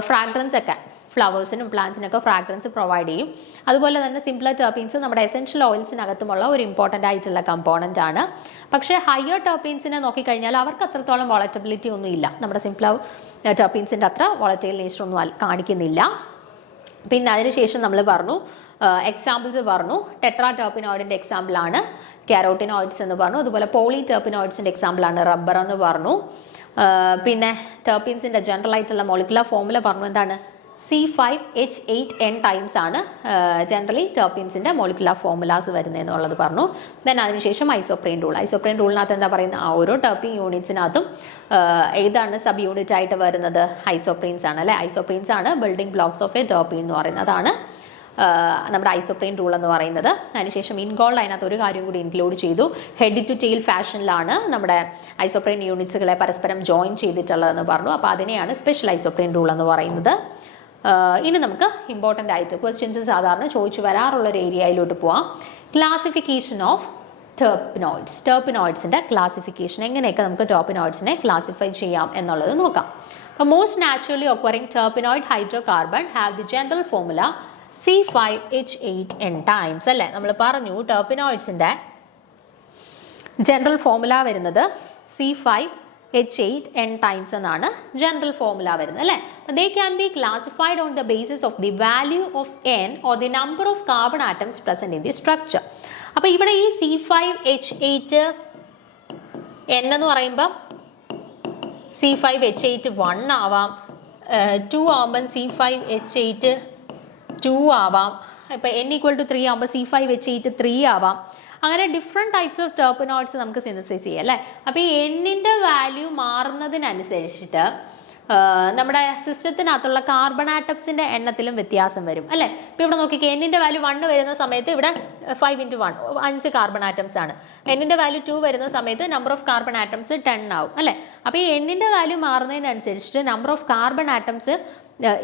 ഫ്രാഗ്രൻസ് ഒക്കെ ഫ്ലവേഴ്സിനും പ്ലാന്റ്സിനൊക്കെ ഫ്രാഗ്രൻസ് പ്രൊവൈഡ് ചെയ്യും. അതുപോലെ തന്നെ സിംപ്ലർ ടെർപീൻസ് നമ്മുടെ എസെൻഷ്യൽ ഓയിൽസിനകത്തുമുള്ള ഒരു ഇമ്പോർട്ടൻ്റ് ആയിട്ടുള്ള കമ്പോണൻ്റ് ആണ്. പക്ഷേ ഹയർ ടെർപീൻസിനെ നോക്കിക്കഴിഞ്ഞാൽ അവർക്ക് അത്രത്തോളം വോളറ്റബിലിറ്റി ഒന്നും ഇല്ല. നമ്മുടെ സിംപ്ലർ ടെർപീൻസിൻ്റെ അത്ര വോളറ്റൈൽ നേച്ചർ ഒന്നും കാണിക്കുന്നില്ല. പിന്നെ അതിനുശേഷം നമ്മൾ പറഞ്ഞു എക്സാമ്പിൾസ് പറഞ്ഞു. ടെട്രാ ടെർപിനോയിഡിൻ്റെ എക്സാമ്പിളാണ് കാരോട്ടിനോയിഡ്സ് എന്ന് പറഞ്ഞു. അതുപോലെ പോളി ടെർപിനോയിഡ്സിൻ്റെ എക്സാമ്പിളാണ് റബ്ബർ എന്ന് പറഞ്ഞു. പിന്നെ ടെർപീൻസിൻ്റെ ജനറൽ ആയിട്ടുള്ള മോളിക്കുലർ ഫോമുല പറഞ്ഞു. എന്താണ്? C5H8N ടൈംസ് ആണ് ജനറലി ടെർപീൻസിൻ്റെ മോളിക്കുലർ ഫോമുലാസ് വരുന്നതെന്നുള്ളത് പറഞ്ഞു. ദെൻ അതിനുശേഷം ഐസോപ്രീൻ റൂൾ. ഐസോപ്രീൻ റൂളിനകത്ത് എന്താ പറയുന്നത്? ഓരോ ടെർപീൻ യൂണിറ്റ്സിനകത്തും ഏതാണ് സബ് യൂണിറ്റ് ആയിട്ട് വരുന്നത്? ഐസോപ്രീൻസ് ആണ് അല്ലേ. ഐസോപ്രീൻസ് ആണ് ബിൽഡിംഗ് ബ്ലോക്സ് ഓഫ് എ ടെർപീൻ എന്ന് പറയുന്നത്. അതാണ് നമ്മുടെ ഐസോപ്രീൻ റൂൾ എന്ന് പറയുന്നത്. അതിനുശേഷം ഇൻഗോൾഡ് അതിനകത്ത് ഒരു കാര്യം കൂടി ഇൻക്ലൂഡ് ചെയ്തു. ഹെഡ് ടു ടെയിൽ ഫാഷനിലാണ് നമ്മുടെ ഐസോപ്രീൻ യൂണിറ്റ്സുകളെ പരസ്പരം ജോയിൻ ചെയ്തിട്ടുള്ളതെന്ന് പറഞ്ഞു. അപ്പോൾ അതിനെയാണ് സ്പെഷ്യൽ ഐസോപ്രീൻ റൂൾ എന്ന് പറയുന്നത്. ഇനി നമുക്ക് ഇമ്പോർട്ടൻ്റ് ആയിട്ട് ക്വസ്റ്റ്യൻസ് സാധാരണ ചോദിച്ചു വരാറുള്ള ഒരു ഏരിയയിലോട്ട് പോവാം. Classification of terpenoids. ടെർപിനോയിഡ്സിൻ്റെ ക്ലാസിഫിക്കേഷൻ എങ്ങനെയൊക്കെ നമുക്ക് ടെർപിനോയിഡ്സിനെ ക്ലാസിഫൈ ചെയ്യാം എന്നുള്ളത് നോക്കാം. അപ്പോൾ most naturally occurring terpenoid hydrocarbon have the general formula C5H8N times അല്ലേ. നമ്മൾ പറഞ്ഞു ടെർപിനോയിഡ്സിൻ്റെ ജനറൽ ഫോമുല വരുന്നത് C5H8N ടൈംസ് എന്നാണ് ജനറൽ ഫോമുല വരുന്നത് അല്ലേ. They can be classified on the basis of the value of N or the number of carbon atoms present in the structure. അപ്പോൾ ഇവിടെ ഈ C5H8N എന്ന് പറയുമ്പം C5H8 ആവാം, 2 ആവുമ്പം C5H8 ആവാം. ഇപ്പം N = 3 ആവുമ്പോൾ C5H8 3 ആവാം. അങ്ങനെ ഡിഫറെൻറ്റ് ടൈപ്സ് ഓഫ് ടെർപിനോയിഡ്സ് നമുക്ക് സിന്തസൈസ് ചെയ്യാം അല്ലേ. അപ്പോൾ ഈ എന്നിൻ്റെ വാല്യൂ മാറുന്നതിനനുസരിച്ചിട്ട് നമ്മുടെ സിസ്റ്റത്തിനകത്തുള്ള കാർബൺ ആറ്റംസിൻ്റെ എണ്ണത്തിലും വ്യത്യാസം വരും അല്ലേ. ഇപ്പോൾ ഇവിടെ നോക്കിക്കേ, എന്നിൻ്റെ വാല്യൂ 1 വരുന്ന സമയത്ത് ഇവിടെ 5 × 1 5 കാർബൺ ആറ്റംസ് ആണ്. എന്നിൻ്റെ വാല്യൂ 2 വരുന്ന സമയത്ത് നമ്പർ ഓഫ് കാർബൺ ആറ്റംസ് 10 ആവും അല്ലേ. അപ്പോൾ ഈ എന്നിൻ്റെ വാല്യൂ മാറുന്നതിനനുസരിച്ചിട്ട് number of carbon atoms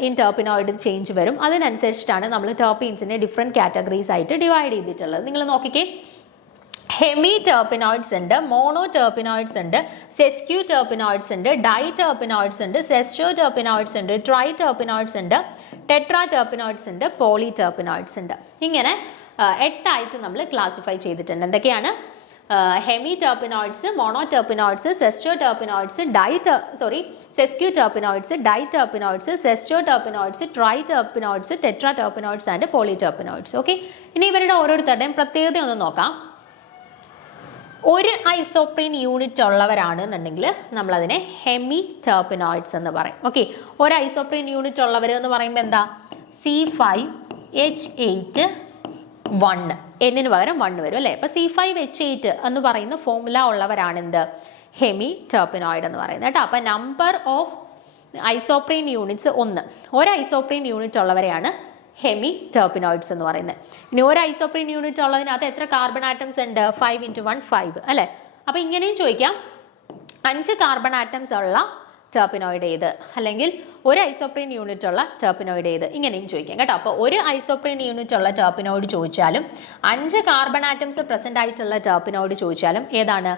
in terpenoid change വരും. അതിനനുസരിച്ചിട്ടാണ് നമ്മൾ ടെർപീൻസിനെ ഡിഫറെൻറ്റ് കാറ്റഗറീസ് ആയിട്ട് ഡിവൈഡ് ചെയ്തിട്ടുള്ളത്. നിങ്ങൾ നോക്കിക്കേ, ഹെമി ടെർപിനോയിഡ്സ് ഉണ്ട്, മോണോ ടെർപിനോയിഡ്സ് ഉണ്ട്, സെസ്ക്യൂ ടെർപിനോയിഡ്സ് ഉണ്ട്, ഡൈ ടെർപിനോയിഡ്സ് ഉണ്ട്, സെസ്റ്റോ ടെർപിനോയിഡ്സ് ഉണ്ട്, ട്രൈ ടെർപിനോയിഡ്സ് ഉണ്ട്, ടെട്രാ ടെർപിനോയിഡ്സ് ഉണ്ട്, പോളി ടെർപിനോയിഡ്സ് ഉണ്ട്. ഇങ്ങനെ 8 ആയിട്ട് നമ്മൾ ക്ലാസിഫൈ ചെയ്തിട്ടുണ്ട്. എന്തൊക്കെയാണ്? Hemi terpenoids, mono terpenoids, sester terpenoids, sesqui terpenoids, di terpenoids, sester terpenoids, tri terpenoids, tetra terpenoids and poly terpenoids. Okay, ഇനി ഇവരുടെ ഓരോരുത്തരുടെയും പ്രത്യേകത ഒന്ന് നോക്കാം. ഒരു ഐസോപ്രീൻ യൂണിറ്റ് ഉള്ളവരാണെന്നുണ്ടെങ്കിൽ നമ്മളതിനെ ഹെമി ടെർപിനോയിഡ്സ് എന്ന് പറയും. ഓക്കെ, ഒരു ഐസോപ്രീൻ യൂണിറ്റ് ഉള്ളവർ എന്ന് പറയുമ്പോൾ എന്താ? C5H8 1, എന്നിന് പകരം 1 വരും അല്ലേ. അപ്പോൾ C5H8 എന്ന് പറയുന്ന ഫോമുല ഉള്ളവരാണ് എന്ത്? ഹെമി ടെർപിനോയിഡ് എന്ന് പറയുന്നത് കേട്ടോ. അപ്പോൾ നമ്പർ ഓഫ് ഐസോപ്രീൻ യൂണിറ്റ്സ് 1. ഒരു ഐസോപ്രീൻ യൂണിറ്റ് ഉള്ളവരെയാണ് ഹെമി ടെർപിനോയിഡ്സ് എന്ന് പറയുന്നത്. ഇനി ഒരു ഐസോപ്രീൻ യൂണിറ്റ് ഉള്ളതിനകത്ത് എത്ര കാർബൺ ആറ്റംസ് ഉണ്ട്? 5 × 1 5 അല്ലേ. അപ്പോൾ ഇങ്ങനെയും ചോദിക്കാം, 5 കാർബൺ ആറ്റംസ് ഉള്ള ടെർപ്പിനോയിഡ് ഏത്, അല്ലെങ്കിൽ ഒരു ഐസോപ്രീൻ യൂണിറ്റ് ഉള്ള ടെർപ്പിനോയിഡ് ഏത്, ഇങ്ങനെയും ചോദിക്കാം കേട്ടോ. അപ്പോൾ ഒരു ഐസോപ്രീൻ യൂണിറ്റ് ഉള്ള ടെർപ്പിനോയിഡ് ചോദിച്ചാലും 5 കാർബൺ ആറ്റംസ് പ്രസന്റ് ആയിട്ടുള്ള ടെർപ്പിനോയിഡ് ചോദിച്ചാലും ഏതാണ്?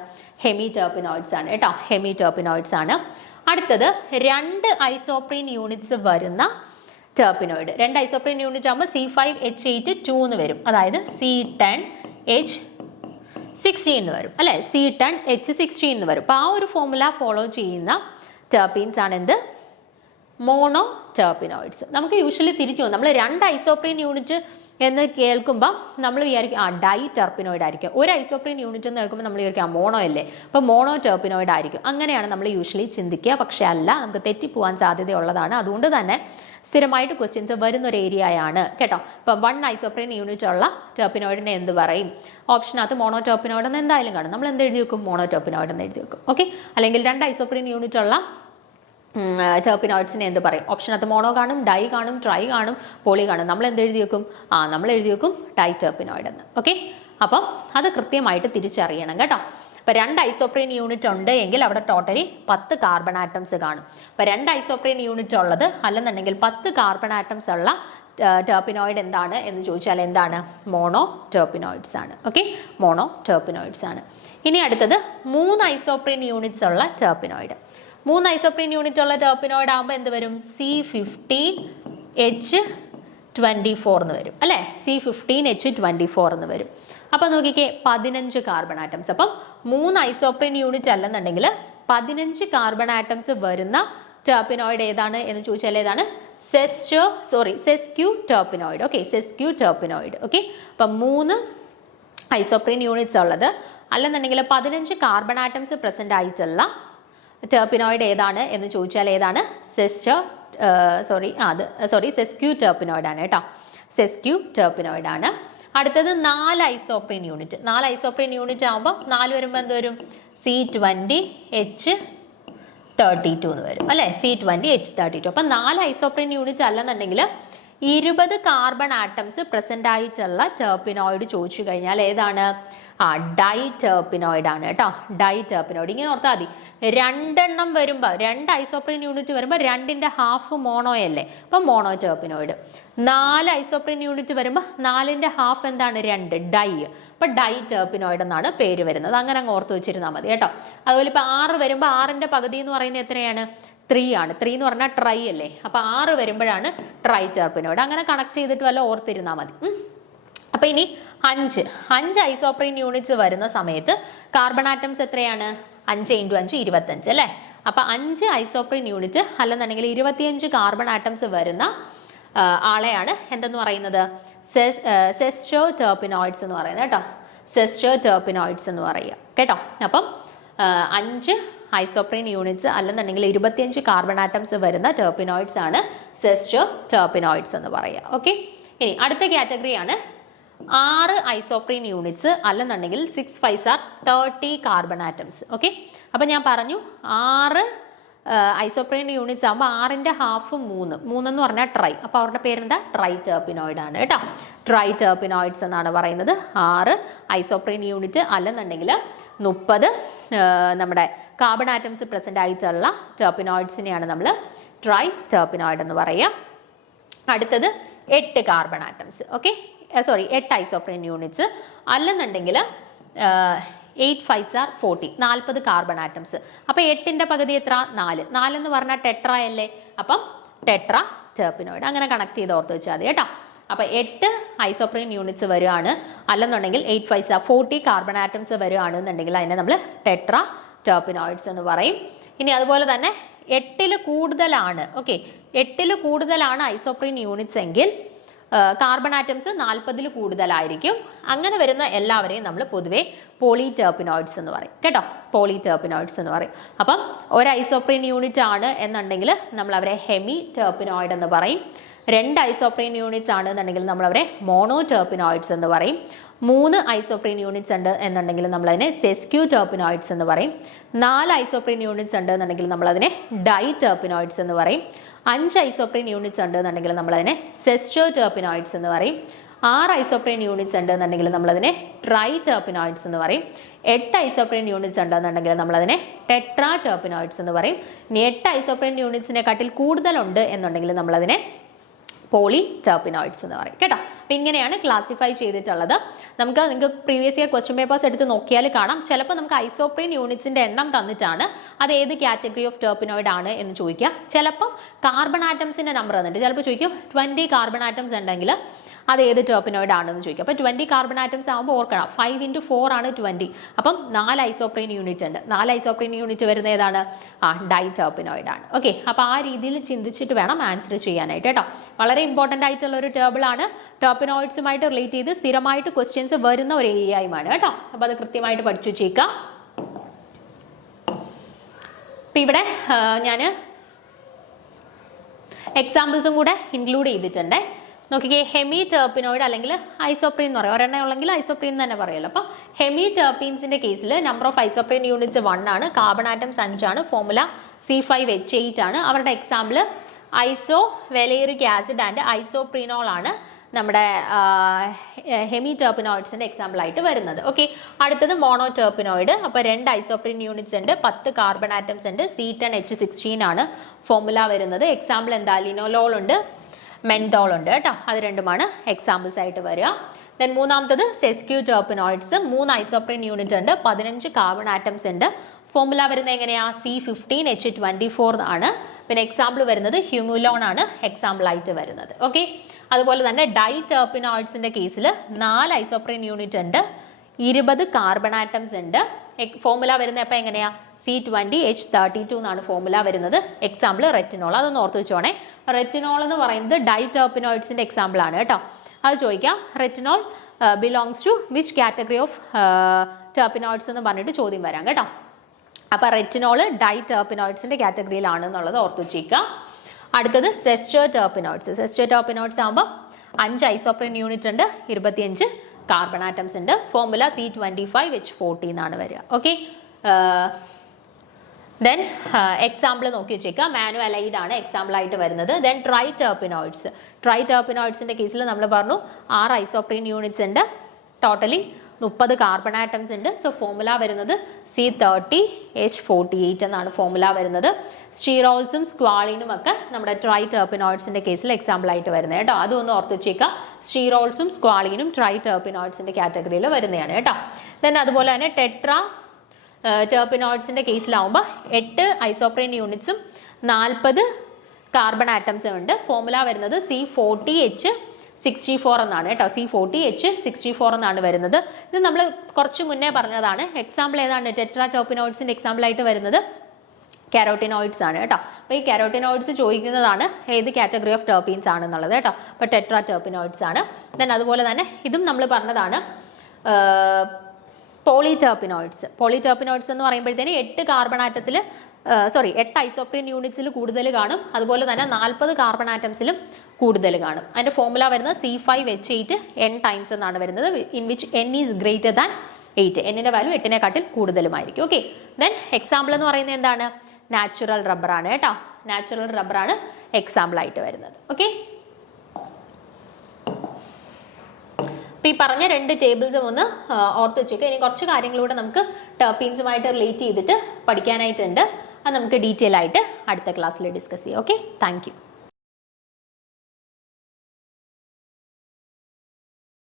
ഹെമി ടെർപ്പിനോയിഡ്സ് ആണ് കേട്ടോ, ഹെമി ടെർപ്പിനോയിഡ്സ് ആണ്. അടുത്തത് 2 ഐസോപ്രീൻ യൂണിറ്റ്സ് വരുന്ന ടെർപ്പിനോയിഡ്. 2 ഐസോപ്രീൻ യൂണിറ്റ് ആകുമ്പോൾ C5H8 2 എന്ന് വരും, അതായത് C10H16 എന്ന് വരും അല്ലെ, C10H16 എന്ന് വരും. അപ്പോൾ ആ ഒരു ഫോർമുല ഫോളോ ചെയ്യുന്ന ടെർപ്പീൻസ് ആണ് എന്ത്? Mono terpenoids. നമുക്ക് യൂഷ്വലി തിരിച്ചു പോകും, നമ്മൾ 2 ഐസോപ്രീൻ യൂണിറ്റ് എന്ന് കേൾക്കുമ്പോൾ നമ്മൾ വിചാരിക്കും ഡൈ ടെർപ്പിനോയിഡ് ആയിരിക്കും. ഒരു ഐസോപ്രീൻ യൂണിറ്റ് എന്ന് കേൾക്കുമ്പോൾ നമ്മൾ വിചാരിക്കും മോണോ അല്ലേ, അപ്പോൾ മോണോ ടെർപ്പിനോയിഡ് ആയിരിക്കും. അങ്ങനെയാണ് നമ്മൾ യൂഷ്വലി ചിന്തിക്കുക. പക്ഷെ അല്ല, നമുക്ക് തെറ്റിപ്പോവാൻ സാധ്യതയുള്ളതാണ്. അതുകൊണ്ട് തന്നെ സ്ഥിരമായിട്ട് ക്വസ്റ്റ്യൻസ് വരുന്ന ഒരു ഏരിയയാണ് കേട്ടോ. ഇപ്പം 1 ഐസോപ്രീൻ യൂണിറ്റ് ഉള്ള ടെർപ്പിനോയിഡിനെ എന്ത് പറയും? ഓപ്ഷനകത്ത് മോണോ ടെർപ്പിനോയിഡ് എന്ന് എന്തായാലും കാണും. നമ്മൾ എന്ത് എഴുതി വെക്കും? മോണോ ടെർപ്പിനോയിഡ് എന്ന് എഴുതി വെക്കും. ഓക്കെ, അല്ലെങ്കിൽ 2 ഐസോപ്രീൻ യൂണിറ്റ് ഉള്ള ടെർപ്പിനോയിഡ്സിനെ എന്ത് പറയും? ഓപ്ഷനകത്ത് മോണോ കാണും, ഡൈ കാണും, ട്രൈ കാണും, പോളി കാണും. നമ്മൾ എന്ത് എഴുതി വെക്കും? നമ്മൾ എഴുതി വെക്കും ഡൈ ടെർപ്പിനോയിഡ് എന്ന്. ഓക്കെ, അപ്പം അത് കൃത്യമായിട്ട് തിരിച്ചറിയണം കേട്ടോ. അപ്പോൾ 2 ഐസോപ്രീൻ യൂണിറ്റ് ഉണ്ട് എങ്കിൽ അവിടെ ടോട്ടലി 10 കാർബൺ ആറ്റംസ് കാണും. അപ്പോൾ 2 ഐസോപ്രീൻ യൂണിറ്റ് ഉള്ളത് അല്ലെന്നുണ്ടെങ്കിൽ 10 കാർബൺ ആറ്റംസ് ഉള്ള ടെർപ്പിനോയിഡ് എന്താണ് എന്ന് ചോദിച്ചാൽ എന്താണ്? മോണോ ടെർപ്പിനോയിഡ്സ് ആണ്. ഓക്കെ, മോണോ ടെർപ്പിനോയിഡ്സ് ആണ്. ഇനി അടുത്തത് 3 ഐസോപ്രീൻ യൂണിറ്റ്സ് ഉള്ള ടെർപ്പിനോയിഡ്. 3 ഐസോപ്രീൻ യൂണിറ്റ് ഉള്ള ടെർപ്പിനോയിഡ് ആകുമ്പോൾ എന്ത് വരും? C15H24 എന്ന് വരും അല്ലേ, C15H24 എന്ന് വരും. അപ്പം നോക്കിക്കേ, 15 കാർബൺ ആറ്റംസ്. അപ്പം 3 ഐസോപ്രീൻ യൂണിറ്റ് അല്ലെന്നുണ്ടെങ്കിൽ 15 കാർബൺ ആറ്റംസ് വരുന്ന ടെർപ്പിനോയിഡ് ഏതാണ് എന്ന് ചോദിച്ചാൽ ഏതാണ്? Sesqui terpenoid. Okay, sesqui terpenoid. Okay, അപ്പം 3 ഐസോപ്രീൻ യൂണിറ്റ്സ് ഉള്ളത് അല്ലെന്നുണ്ടെങ്കിൽ 15 കാർബൺ ആറ്റംസ് പ്രസന്റ് ആയിട്ടുള്ള ടെർപ്പിനോയിഡ് ഏതാണ് എന്ന് ചോദിച്ചാൽ ഏതാണ്? സെസ്ക്യൂ ടെർപ്പിനോയിഡ് ആണ് കേട്ടോ, സെസ്ക്യൂ ടെർപ്പിനോയിഡ് ആണ്. അടുത്തത് 4 ഐസോപ്രീൻ യൂണിറ്റ്. 4 ഐസോപ്രീൻ യൂണിറ്റ് ആകുമ്പോൾ 4 വരുമ്പോൾ എന്ത് വരും? C20H32 എന്ന് വരും അല്ലേ, C20H32. അപ്പം 4 ഐസോപ്രീൻ യൂണിറ്റ് അല്ലെന്നുണ്ടെങ്കിൽ 20 കാർബൺ ആറ്റംസ് പ്രസന്റ് ആയിട്ടുള്ള ടെർപ്പിനോയിഡ് ചോദിച്ചു കഴിഞ്ഞാൽ ഏതാണ്? ഡൈ ടെർപ്പിനോയിഡ് ആണ് കേട്ടോ, ഡൈ ടെർപ്പിനോയിഡ്. ഇങ്ങനെ ഓർത്താൽ മതി, 2 എണ്ണം വരുമ്പോൾ 2 ഐസോപ്രീൻ യൂണിറ്റ് വരുമ്പോൾ 2ന്റെ ഹാഫ് മോണോ അല്ലേ, അപ്പം മോണോ ടെർപ്പിനോയിഡ്. 4 ഐസോപ്രീൻ യൂണിറ്റ് വരുമ്പോൾ 4ന്റെ ഹാഫ് എന്താണ്? 2, ഡൈ. അപ്പം ഡൈ ടെർപ്പിനോയിഡ് എന്നാണ് പേര് വരുന്നത്. അങ്ങനെ അങ്ങ് ഓർത്ത് വെച്ചിരുന്നാൽ മതി കേട്ടോ. അതുപോലെ ഇപ്പോൾ 6 വരുമ്പോൾ 6ന്റെ പകുതി എന്ന് പറയുന്നത് എത്രയാണ്? 3 ആണ്. 3 എന്ന് പറഞ്ഞാൽ ട്രൈ അല്ലേ, അപ്പം 6 വരുമ്പോഴാണ് ട്രൈ ടെർപ്പിനോയിഡ്. അങ്ങനെ കണക്ട് ചെയ്തിട്ട് വല്ല ഓർത്തിരുന്നാൽ മതി. അപ്പം ഇനി 5 ഐസോപ്രീൻ യൂണിറ്റ്സ് വരുന്ന സമയത്ത് കാർബൺ ആറ്റംസ് എത്രയാണ്? 5 × 5 25 അല്ലേ. അപ്പം 5 ഐസോപ്രീൻ യൂണിറ്റ് അല്ലെന്നുണ്ടെങ്കിൽ 25 കാർബൺ ആറ്റംസ് വരുന്ന ആളെയാണ് എന്തെന്ന് പറയുന്നത്? സെസ്റ്റോ ടെർപ്പിനോയിഡ്സ് എന്ന് പറയുന്നത് കേട്ടോ, സെസ്റ്റോ ടെർപ്പിനോയിഡ്സ് എന്ന് പറയുക കേട്ടോ. അപ്പം 5 ഐസോപ്രീൻ യൂണിറ്റ്സ് അല്ലെന്നുണ്ടെങ്കിൽ 25 കാർബൺ ആറ്റംസ് വരുന്ന ടെർപ്പിനോയിഡ്സ് ആണ് സെസ്റ്റോ ടെർപ്പിനോയിഡ്സ് എന്ന് പറയുക. ഓക്കെ, ഇനി അടുത്ത കാറ്റഗറിയാണ് 6 ഐസോപ്രീൻ യൂണിറ്റ്സ് അല്ലെന്നുണ്ടെങ്കിൽ 6 5 are 30 കാർബൺ ആറ്റംസ്. ഓക്കെ, അപ്പം ഞാൻ പറഞ്ഞു 6 ഐസോപ്രീൻ യൂണിറ്റ്സ് ആകുമ്പോൾ 6ന്റെ ഹാഫ് 3 എന്ന് പറഞ്ഞാൽ ട്രൈ. അപ്പോൾ അവരുടെ പേരെന്താ? ട്രൈ ടെർപ്പിനോയിഡ് ആണ് കേട്ടോ, ട്രൈ ടെർപ്പിനോയിഡ്സ് എന്നാണ് പറയുന്നത്. 6 ഐസോപ്രീൻ യൂണിറ്റ് അല്ലെന്നുണ്ടെങ്കിൽ 30 നമ്മുടെ കാർബൺ ആറ്റംസ് പ്രസന്റ് ആയിട്ടുള്ള ടെർപ്പിനോയിഡ്സിനെയാണ് നമ്മൾ ട്രൈ ടെർപ്പിനോയിഡ് എന്ന് പറയുക. അടുത്തത് 8 carbon atoms. Okay, 8 isoprene units അല്ലെന്നുണ്ടെങ്കിൽ 8 5 are 40, 40 കാർബൺ ആറ്റംസ്. അപ്പോൾ 8ന്റെ പകുതി എത്ര? 4. 4 എന്ന് പറഞ്ഞാൽ ടെട്ര അല്ലേ, അപ്പം ടെട്ര ടെർപ്പിനോയിഡ്. അങ്ങനെ കണക്ട് ചെയ്ത് ഓർത്ത് വെച്ചാൽ മതി കേട്ടോ. അപ്പോൾ 8 ഐസോപ്രീൻ യൂണിറ്റ്സ് വരുവാണ് അല്ലെന്നുണ്ടെങ്കിൽ 8 5 are 40 കാർബൺ ആറ്റംസ് വരുവാണെന്നുണ്ടെങ്കിൽ അതിനെ നമ്മൾ ടെട്ര ടെർപ്പിനോയിഡ്സ് എന്ന് പറയും. ഇനി അതുപോലെ തന്നെ 8ൽ കൂടുതലാണ്, ഓക്കെ, 8ൽ കൂടുതലാണ് ഐസോപ്രീൻ യൂണിറ്റ്സ് എങ്കിൽ കാർബൺ ആറ്റംസ് 40ൽ കൂടുതലായിരിക്കും. അങ്ങനെ വരുന്ന എല്ലാവരെയും നമ്മൾ പൊതുവെ പോളി ടെർപ്പിനോയിഡ്സ് എന്ന് പറയും കേട്ടോ, പോളി ടെർപ്പിനോയിഡ്സ് എന്ന് പറയും. അപ്പം ഒരു ഐസോപ്രീൻ യൂണിറ്റ് ആണ് എന്നുണ്ടെങ്കിൽ നമ്മൾ അവരെ ഹെമി ടെർപ്പിനോയിഡ് എന്ന് പറയും. 2 ഐസോപ്രീൻ യൂണിറ്റ്സ് ആണ് എന്നുണ്ടെങ്കിൽ നമ്മൾ അവരെ മോണോ ടെർപ്പിനോയിഡ്സ് എന്ന് പറയും. 3 ഐസോപ്രീൻ യൂണിറ്റ്സ് ഉണ്ട് എന്നുണ്ടെങ്കിൽ നമ്മളതിനെ സെസ്ക്യൂ ടെർപ്പിനോയിഡ്സ് എന്ന് പറയും. 4 ഐസോപ്രീൻ യൂണിറ്റ്സ് ഉണ്ട് എന്നുണ്ടെങ്കിൽ നമ്മളതിനെ ഡൈ ടെർപ്പിനോയിഡ്സ് എന്ന് പറയും. 5 ഐസോപ്രീൻ യൂണിറ്റ്സ് ഉണ്ട് എന്നുണ്ടെങ്കിൽ നമ്മളതിനെ സെസ്റ്റോ ടെർപ്പിനോയിഡ്സ് എന്ന് പറയും. 6 ഐസോപ്രീൻ യൂണിറ്റ്സ് ഉണ്ടെന്നുണ്ടെങ്കിൽ നമ്മളതിനെ ട്രൈ ടെർപ്പിനോയിഡ്സ് എന്ന് പറയും. 8 ഐസോപ്രീൻ യൂണിറ്റ്സ് ഉണ്ടെന്നുണ്ടെങ്കിൽ നമ്മളതിനെ ടെട്രാ ടെർപ്പിനോയിഡ്സ് എന്ന് പറയും. ഇനി 8 ഐസോപ്രീൻ യൂണിറ്റ്സിനെക്കാട്ടിൽ കൂടുതലുണ്ട് എന്നുണ്ടെങ്കിൽ നമ്മളതിനെ പോളി ടെർപ്പിനോയിഡ്സ് എന്ന് പറയും കേട്ടോ. അപ്പം ഇങ്ങനെയാണ് ക്ലാസിഫൈ ചെയ്തിട്ടുള്ളത്. നിങ്ങൾക്ക് പ്രീവിയസ് ഇയർ ക്വസ്റ്റ്യൻ പേപ്പേഴ്സ് എടുത്ത് നോക്കിയാൽ കാണാം, ചിലപ്പോൾ നമുക്ക് ഐസോപ്രീൻ യൂണിറ്റ്സിന്റെ എണ്ണം തന്നിട്ടാണ് അത് ഏത് കാറ്റഗറി ഓഫ് ടെർപ്പിനോയിഡ് ആണ് എന്ന് ചോദിക്കുക. ചിലപ്പോൾ കാർബൺ ആറ്റംസിന്റെ നമ്പർ തന്നിട്ട് ചിലപ്പോൾ ചോദിക്കും 20 കാർബൺ ആറ്റംസ് ഉണ്ടെങ്കിൽ അത് ഏത് ടെർപ്പിനോയിഡ് ആണെന്ന് ചോദിക്കും. അപ്പോൾ 20 കാർബൺ ആറ്റംസ് ആകുമ്പോൾ ഓർക്കണം 5 × 4 ആണ് 20. അപ്പം 4 ഐസോപ്രീൻ യൂണിറ്റ് ഉണ്ട്. 4 ഐസോപ്രീൻ യൂണിറ്റ് വരുന്ന ഏതാണ്? ഡൈ ടെർപ്പിനോയിഡ് ആണ്. ഓക്കെ, അപ്പോൾ ആ രീതിയിൽ ചിന്തിച്ചിട്ട് വേണം ആൻസർ ചെയ്യാനായിട്ട് കേട്ടോ. വളരെ ഇമ്പോർട്ടൻ്റ് ആയിട്ടുള്ള ഒരു ടേബിൾ ആണ്. ടെർപ്പിനോയിഡ്സുമായിട്ട് റിലേറ്റ് ചെയ്ത് സ്ഥിരമായിട്ട് ക്വസ്റ്റ്യൻസ് വരുന്ന ഒരു ഏരിയയുമാണ് കേട്ടോ. അപ്പോൾ അത് കൃത്യമായിട്ട് പഠിച്ചു വെച്ചേക്കാം. അപ്പം ഇവിടെ ഞാൻ എക്സാമ്പിൾസും കൂടെ ഇൻക്ലൂഡ് ചെയ്തിട്ടുണ്ട്. നോക്കിക്കേ, ഹെമി ടെർപ്പിനോയിഡ് അല്ലെങ്കിൽ ഐസോപ്രീൻ എന്ന് പറയും. ഒരെണ്ണം ഉള്ളെങ്കിൽ ഐസോപ്രീൻ തന്നെ പറയുമല്ലോ. അപ്പോൾ ഹെമി ടെർപ്പീൻസിന്റെ കേസിൽ നമ്പർ ഓഫ് ഐസോപ്രീൻ യൂണിറ്റ്സ് 1 ആണ്, കാർബൺ ആറ്റംസ് 5 ആണ്, ഫോർമുല C5H8 ആണ്. അവരുടെ എക്സാമ്പിൾ ഐസോ വെലേറിക് ആസിഡ് ആൻഡ് ഐസോപ്രീനോൾ ആണ് നമ്മുടെ ഹെമി ടെർപ്പിനോയിഡ്സിന്റെ എക്സാമ്പിൾ ആയിട്ട് വരുന്നത്. ഓക്കെ, അടുത്തത് മോണോ ടെർപ്പിനോയിഡ്. അപ്പോൾ 2 ഐസോപ്രീൻ യൂണിറ്റ്സ് ഉണ്ട്, 10 കാർബൺ ആറ്റംസ് ഉണ്ട്, C10H16 ആണ് ഫോർമുല വരുന്നത്. എക്സാമ്പിൾ എന്താ? ലിനോലോൾ ഉണ്ട്, മെൻതോൾ ഉണ്ട് കേട്ടോ. അത് രണ്ടുമാണ് എക്സാമ്പിൾസ് ആയിട്ട് വരിക. ദെൻ മൂന്നാമത്തത് സെസ്ക്യൂ ടെർപ്പിനോയിഡ്സ്. 3 ഐസോപ്രീൻ യൂണിറ്റ് ഉണ്ട്, 15 കാർബൺ ആറ്റംസ് ഉണ്ട്. ഫോർമുല വരുന്നത് എങ്ങനെയാ? C15H24 ആണ്. പിന്നെ എക്സാമ്പിൾ വരുന്നത് ഹ്യൂമുലോൺ ആണ് എക്സാമ്പിൾ ആയിട്ട് വരുന്നത്. ഓക്കെ, അതുപോലെ തന്നെ ഡൈ ടെർപ്പിനോയിഡ്സിന്റെ കേസിൽ 4 ഐസോപ്രീൻ യൂണിറ്റ് ഉണ്ട്, 20 കാർബൺ ആറ്റംസ് ഉണ്ട്. ഫോർമുല വരുന്നത് അപ്പം എങ്ങനെയാ? C20H32 എന്നാണ് ഫോർമുല വരുന്നത്. Example retinol. അതൊന്ന് ഓർത്ത് വെച്ചോണേ. റെറ്റിനോൾ എന്ന് പറയുന്നത് ഡൈ ടെർപ്പിനോയിഡ്സിന്റെ എക്സാമ്പിൾ ആണ് കേട്ടോ. അത് ചോദിക്കാം. Retinol belongs to which category of terpenoids എന്ന് പറഞ്ഞിട്ട് ചോദ്യം വരാം കേട്ടോ. അപ്പോൾ റെറ്റിനോൾ ഡൈ ടെർപ്പിനോയിഡ്സിന്റെ കാറ്റഗറിയിലാണ് എന്നുള്ളത് ഓർത്ത് വെച്ചേക്കുക. അടുത്തത് സെസ്റ്റർ ടെർപ്പിനോയിഡ്സ്. സെസ്റ്റർ ടെർപ്പിനോയിഡ്സ് ആകുമ്പോൾ 5 ഐസോപ്രീൻ യൂണിറ്റ് ഉണ്ട്, 25 കാർബൺ ആറ്റംസ് ഉണ്ട്. ഫോർമുല C25H40 എന്നാണ് വരിക. ഓക്കെ, ദെൻ എക്സാമ്പിൾ നോക്കി വെച്ചേക്കുക. മാനുവലൈഡ് ആണ് എക്സാമ്പിൾ ആയിട്ട് വരുന്നത്. Then try terpenoids. ട്രൈ ടെർപ്പിനോയിഡ്സിന്റെ കേസിൽ നമ്മൾ പറഞ്ഞു 6 ഐസോപ്രീൻ യൂണിറ്റ്സ് ഉണ്ട്, ടോട്ടലി 30 കാർബൺ ആറ്റംസ് ഉണ്ട്. സോ ഫോർമുല വരുന്നത് C30H48 എന്നാണ് ഫോർമുല വരുന്നത്. സ്റ്റീറോൾസും സ്ക്വാളിനും ഒക്കെ നമ്മുടെ ട്രൈ ടെർപ്പിനോയിഡ്സിന്റെ കേസിൽ എക്സാമ്പിൾ ആയിട്ട് വരുന്നത് കേട്ടോ. അതൊന്ന് ഓർത്ത് വെച്ചേക്കുക. സ്റ്റീറോൾസും സ്ക്വാളിനും ട്രൈ ടെർപ്പിനോയിഡ്സിന്റെ കാറ്റഗറിയിൽ വരുന്നതാണ് കേട്ടോ. ദെൻ അതുപോലെ തന്നെ ടെട്രാ ടെർപ്പിനോയിഡ്സിന്റെ കേസിലാവുമ്പോൾ 8 ഐസോപ്രീൻ യൂണിറ്റ്സും 40 കാർബൺ ആറ്റംസും ഉണ്ട്. ഫോർമുല വരുന്നത് C40H64 എന്നാണ് കേട്ടോ. C40H64 എന്നാണ് വരുന്നത്. ഇത് നമ്മൾ കുറച്ച് മുന്നേ പറഞ്ഞതാണ്. എക്സാമ്പിൾ ഏതാണ്? ടെട്രാ ടെർപ്പിനോയിഡ്സിന്റെ എക്സാമ്പിൾ ആയിട്ട് വരുന്നത് കാരോട്ടിനോയിഡ്സ് ആണ് കേട്ടോ. അപ്പോൾ ഈ കാരോട്ടിനോയിഡ്സ് ചോദിക്കുന്നതാണ് ഏത് കാറ്റഗറി ഓഫ് ടെർപ്പീൻസ് ആണെന്നുള്ളത് കേട്ടോ. അപ്പോൾ ടെട്രാ ടെർപ്പിനോയിഡ്സ് ആണ്. ദെൻ അതുപോലെ തന്നെ ഇതും നമ്മൾ പറഞ്ഞതാണ് പോളി ടെർപ്പിനോയിഡ്സ്. പോളി ടെർപ്പിനോയിഡ്സ് എന്ന് പറയുമ്പോഴത്തേന് 8 ഐസോപ്രീൻ യൂണിറ്റ്സിൽ കൂടുതൽ കാണും, അതുപോലെ തന്നെ 40 കാർബൺ ആറ്റംസിലും കൂടുതൽ കാണും. അതിന്റെ ഫോർമുല വരുന്നത് C5H8 n ടൈംസ് എന്നാണ് വരുന്നത്. In which n is greater than 8. എന്നിന്റെ വാല്യൂ 8-നേക്കാട്ടിൽ കൂടുതലുമായിരിക്കും. ഓക്കെ, ദെൻ എക്സാമ്പിൾ എന്ന് പറയുന്നത് എന്താണ്? നാച്ചുറൽ റബ്ബർ ആണ് കേട്ടോ. നാച്ചുറൽ റബ്ബർ ആണ് എക്സാമ്പിൾ ആയിട്ട് വരുന്നത്. ഓക്കെ, അപ്പോൾ ഈ പറഞ്ഞ 2 ടേബിൾസും ഒന്ന് ഓർത്ത് വെച്ചേക്കുക. ഇനി കുറച്ച് കാര്യങ്ങളൂടെ നമുക്ക് ടെർപ്പീൻസുമായിട്ട് റിലേറ്റ് ചെയ്തിട്ട് പഠിക്കാനായിട്ടുണ്ട്. അത് നമുക്ക് ഡീറ്റെയിൽ ആയിട്ട് അടുത്ത ക്ലാസ്സിൽ ഡിസ്കസ് ചെയ്യാം. Okay, thank you.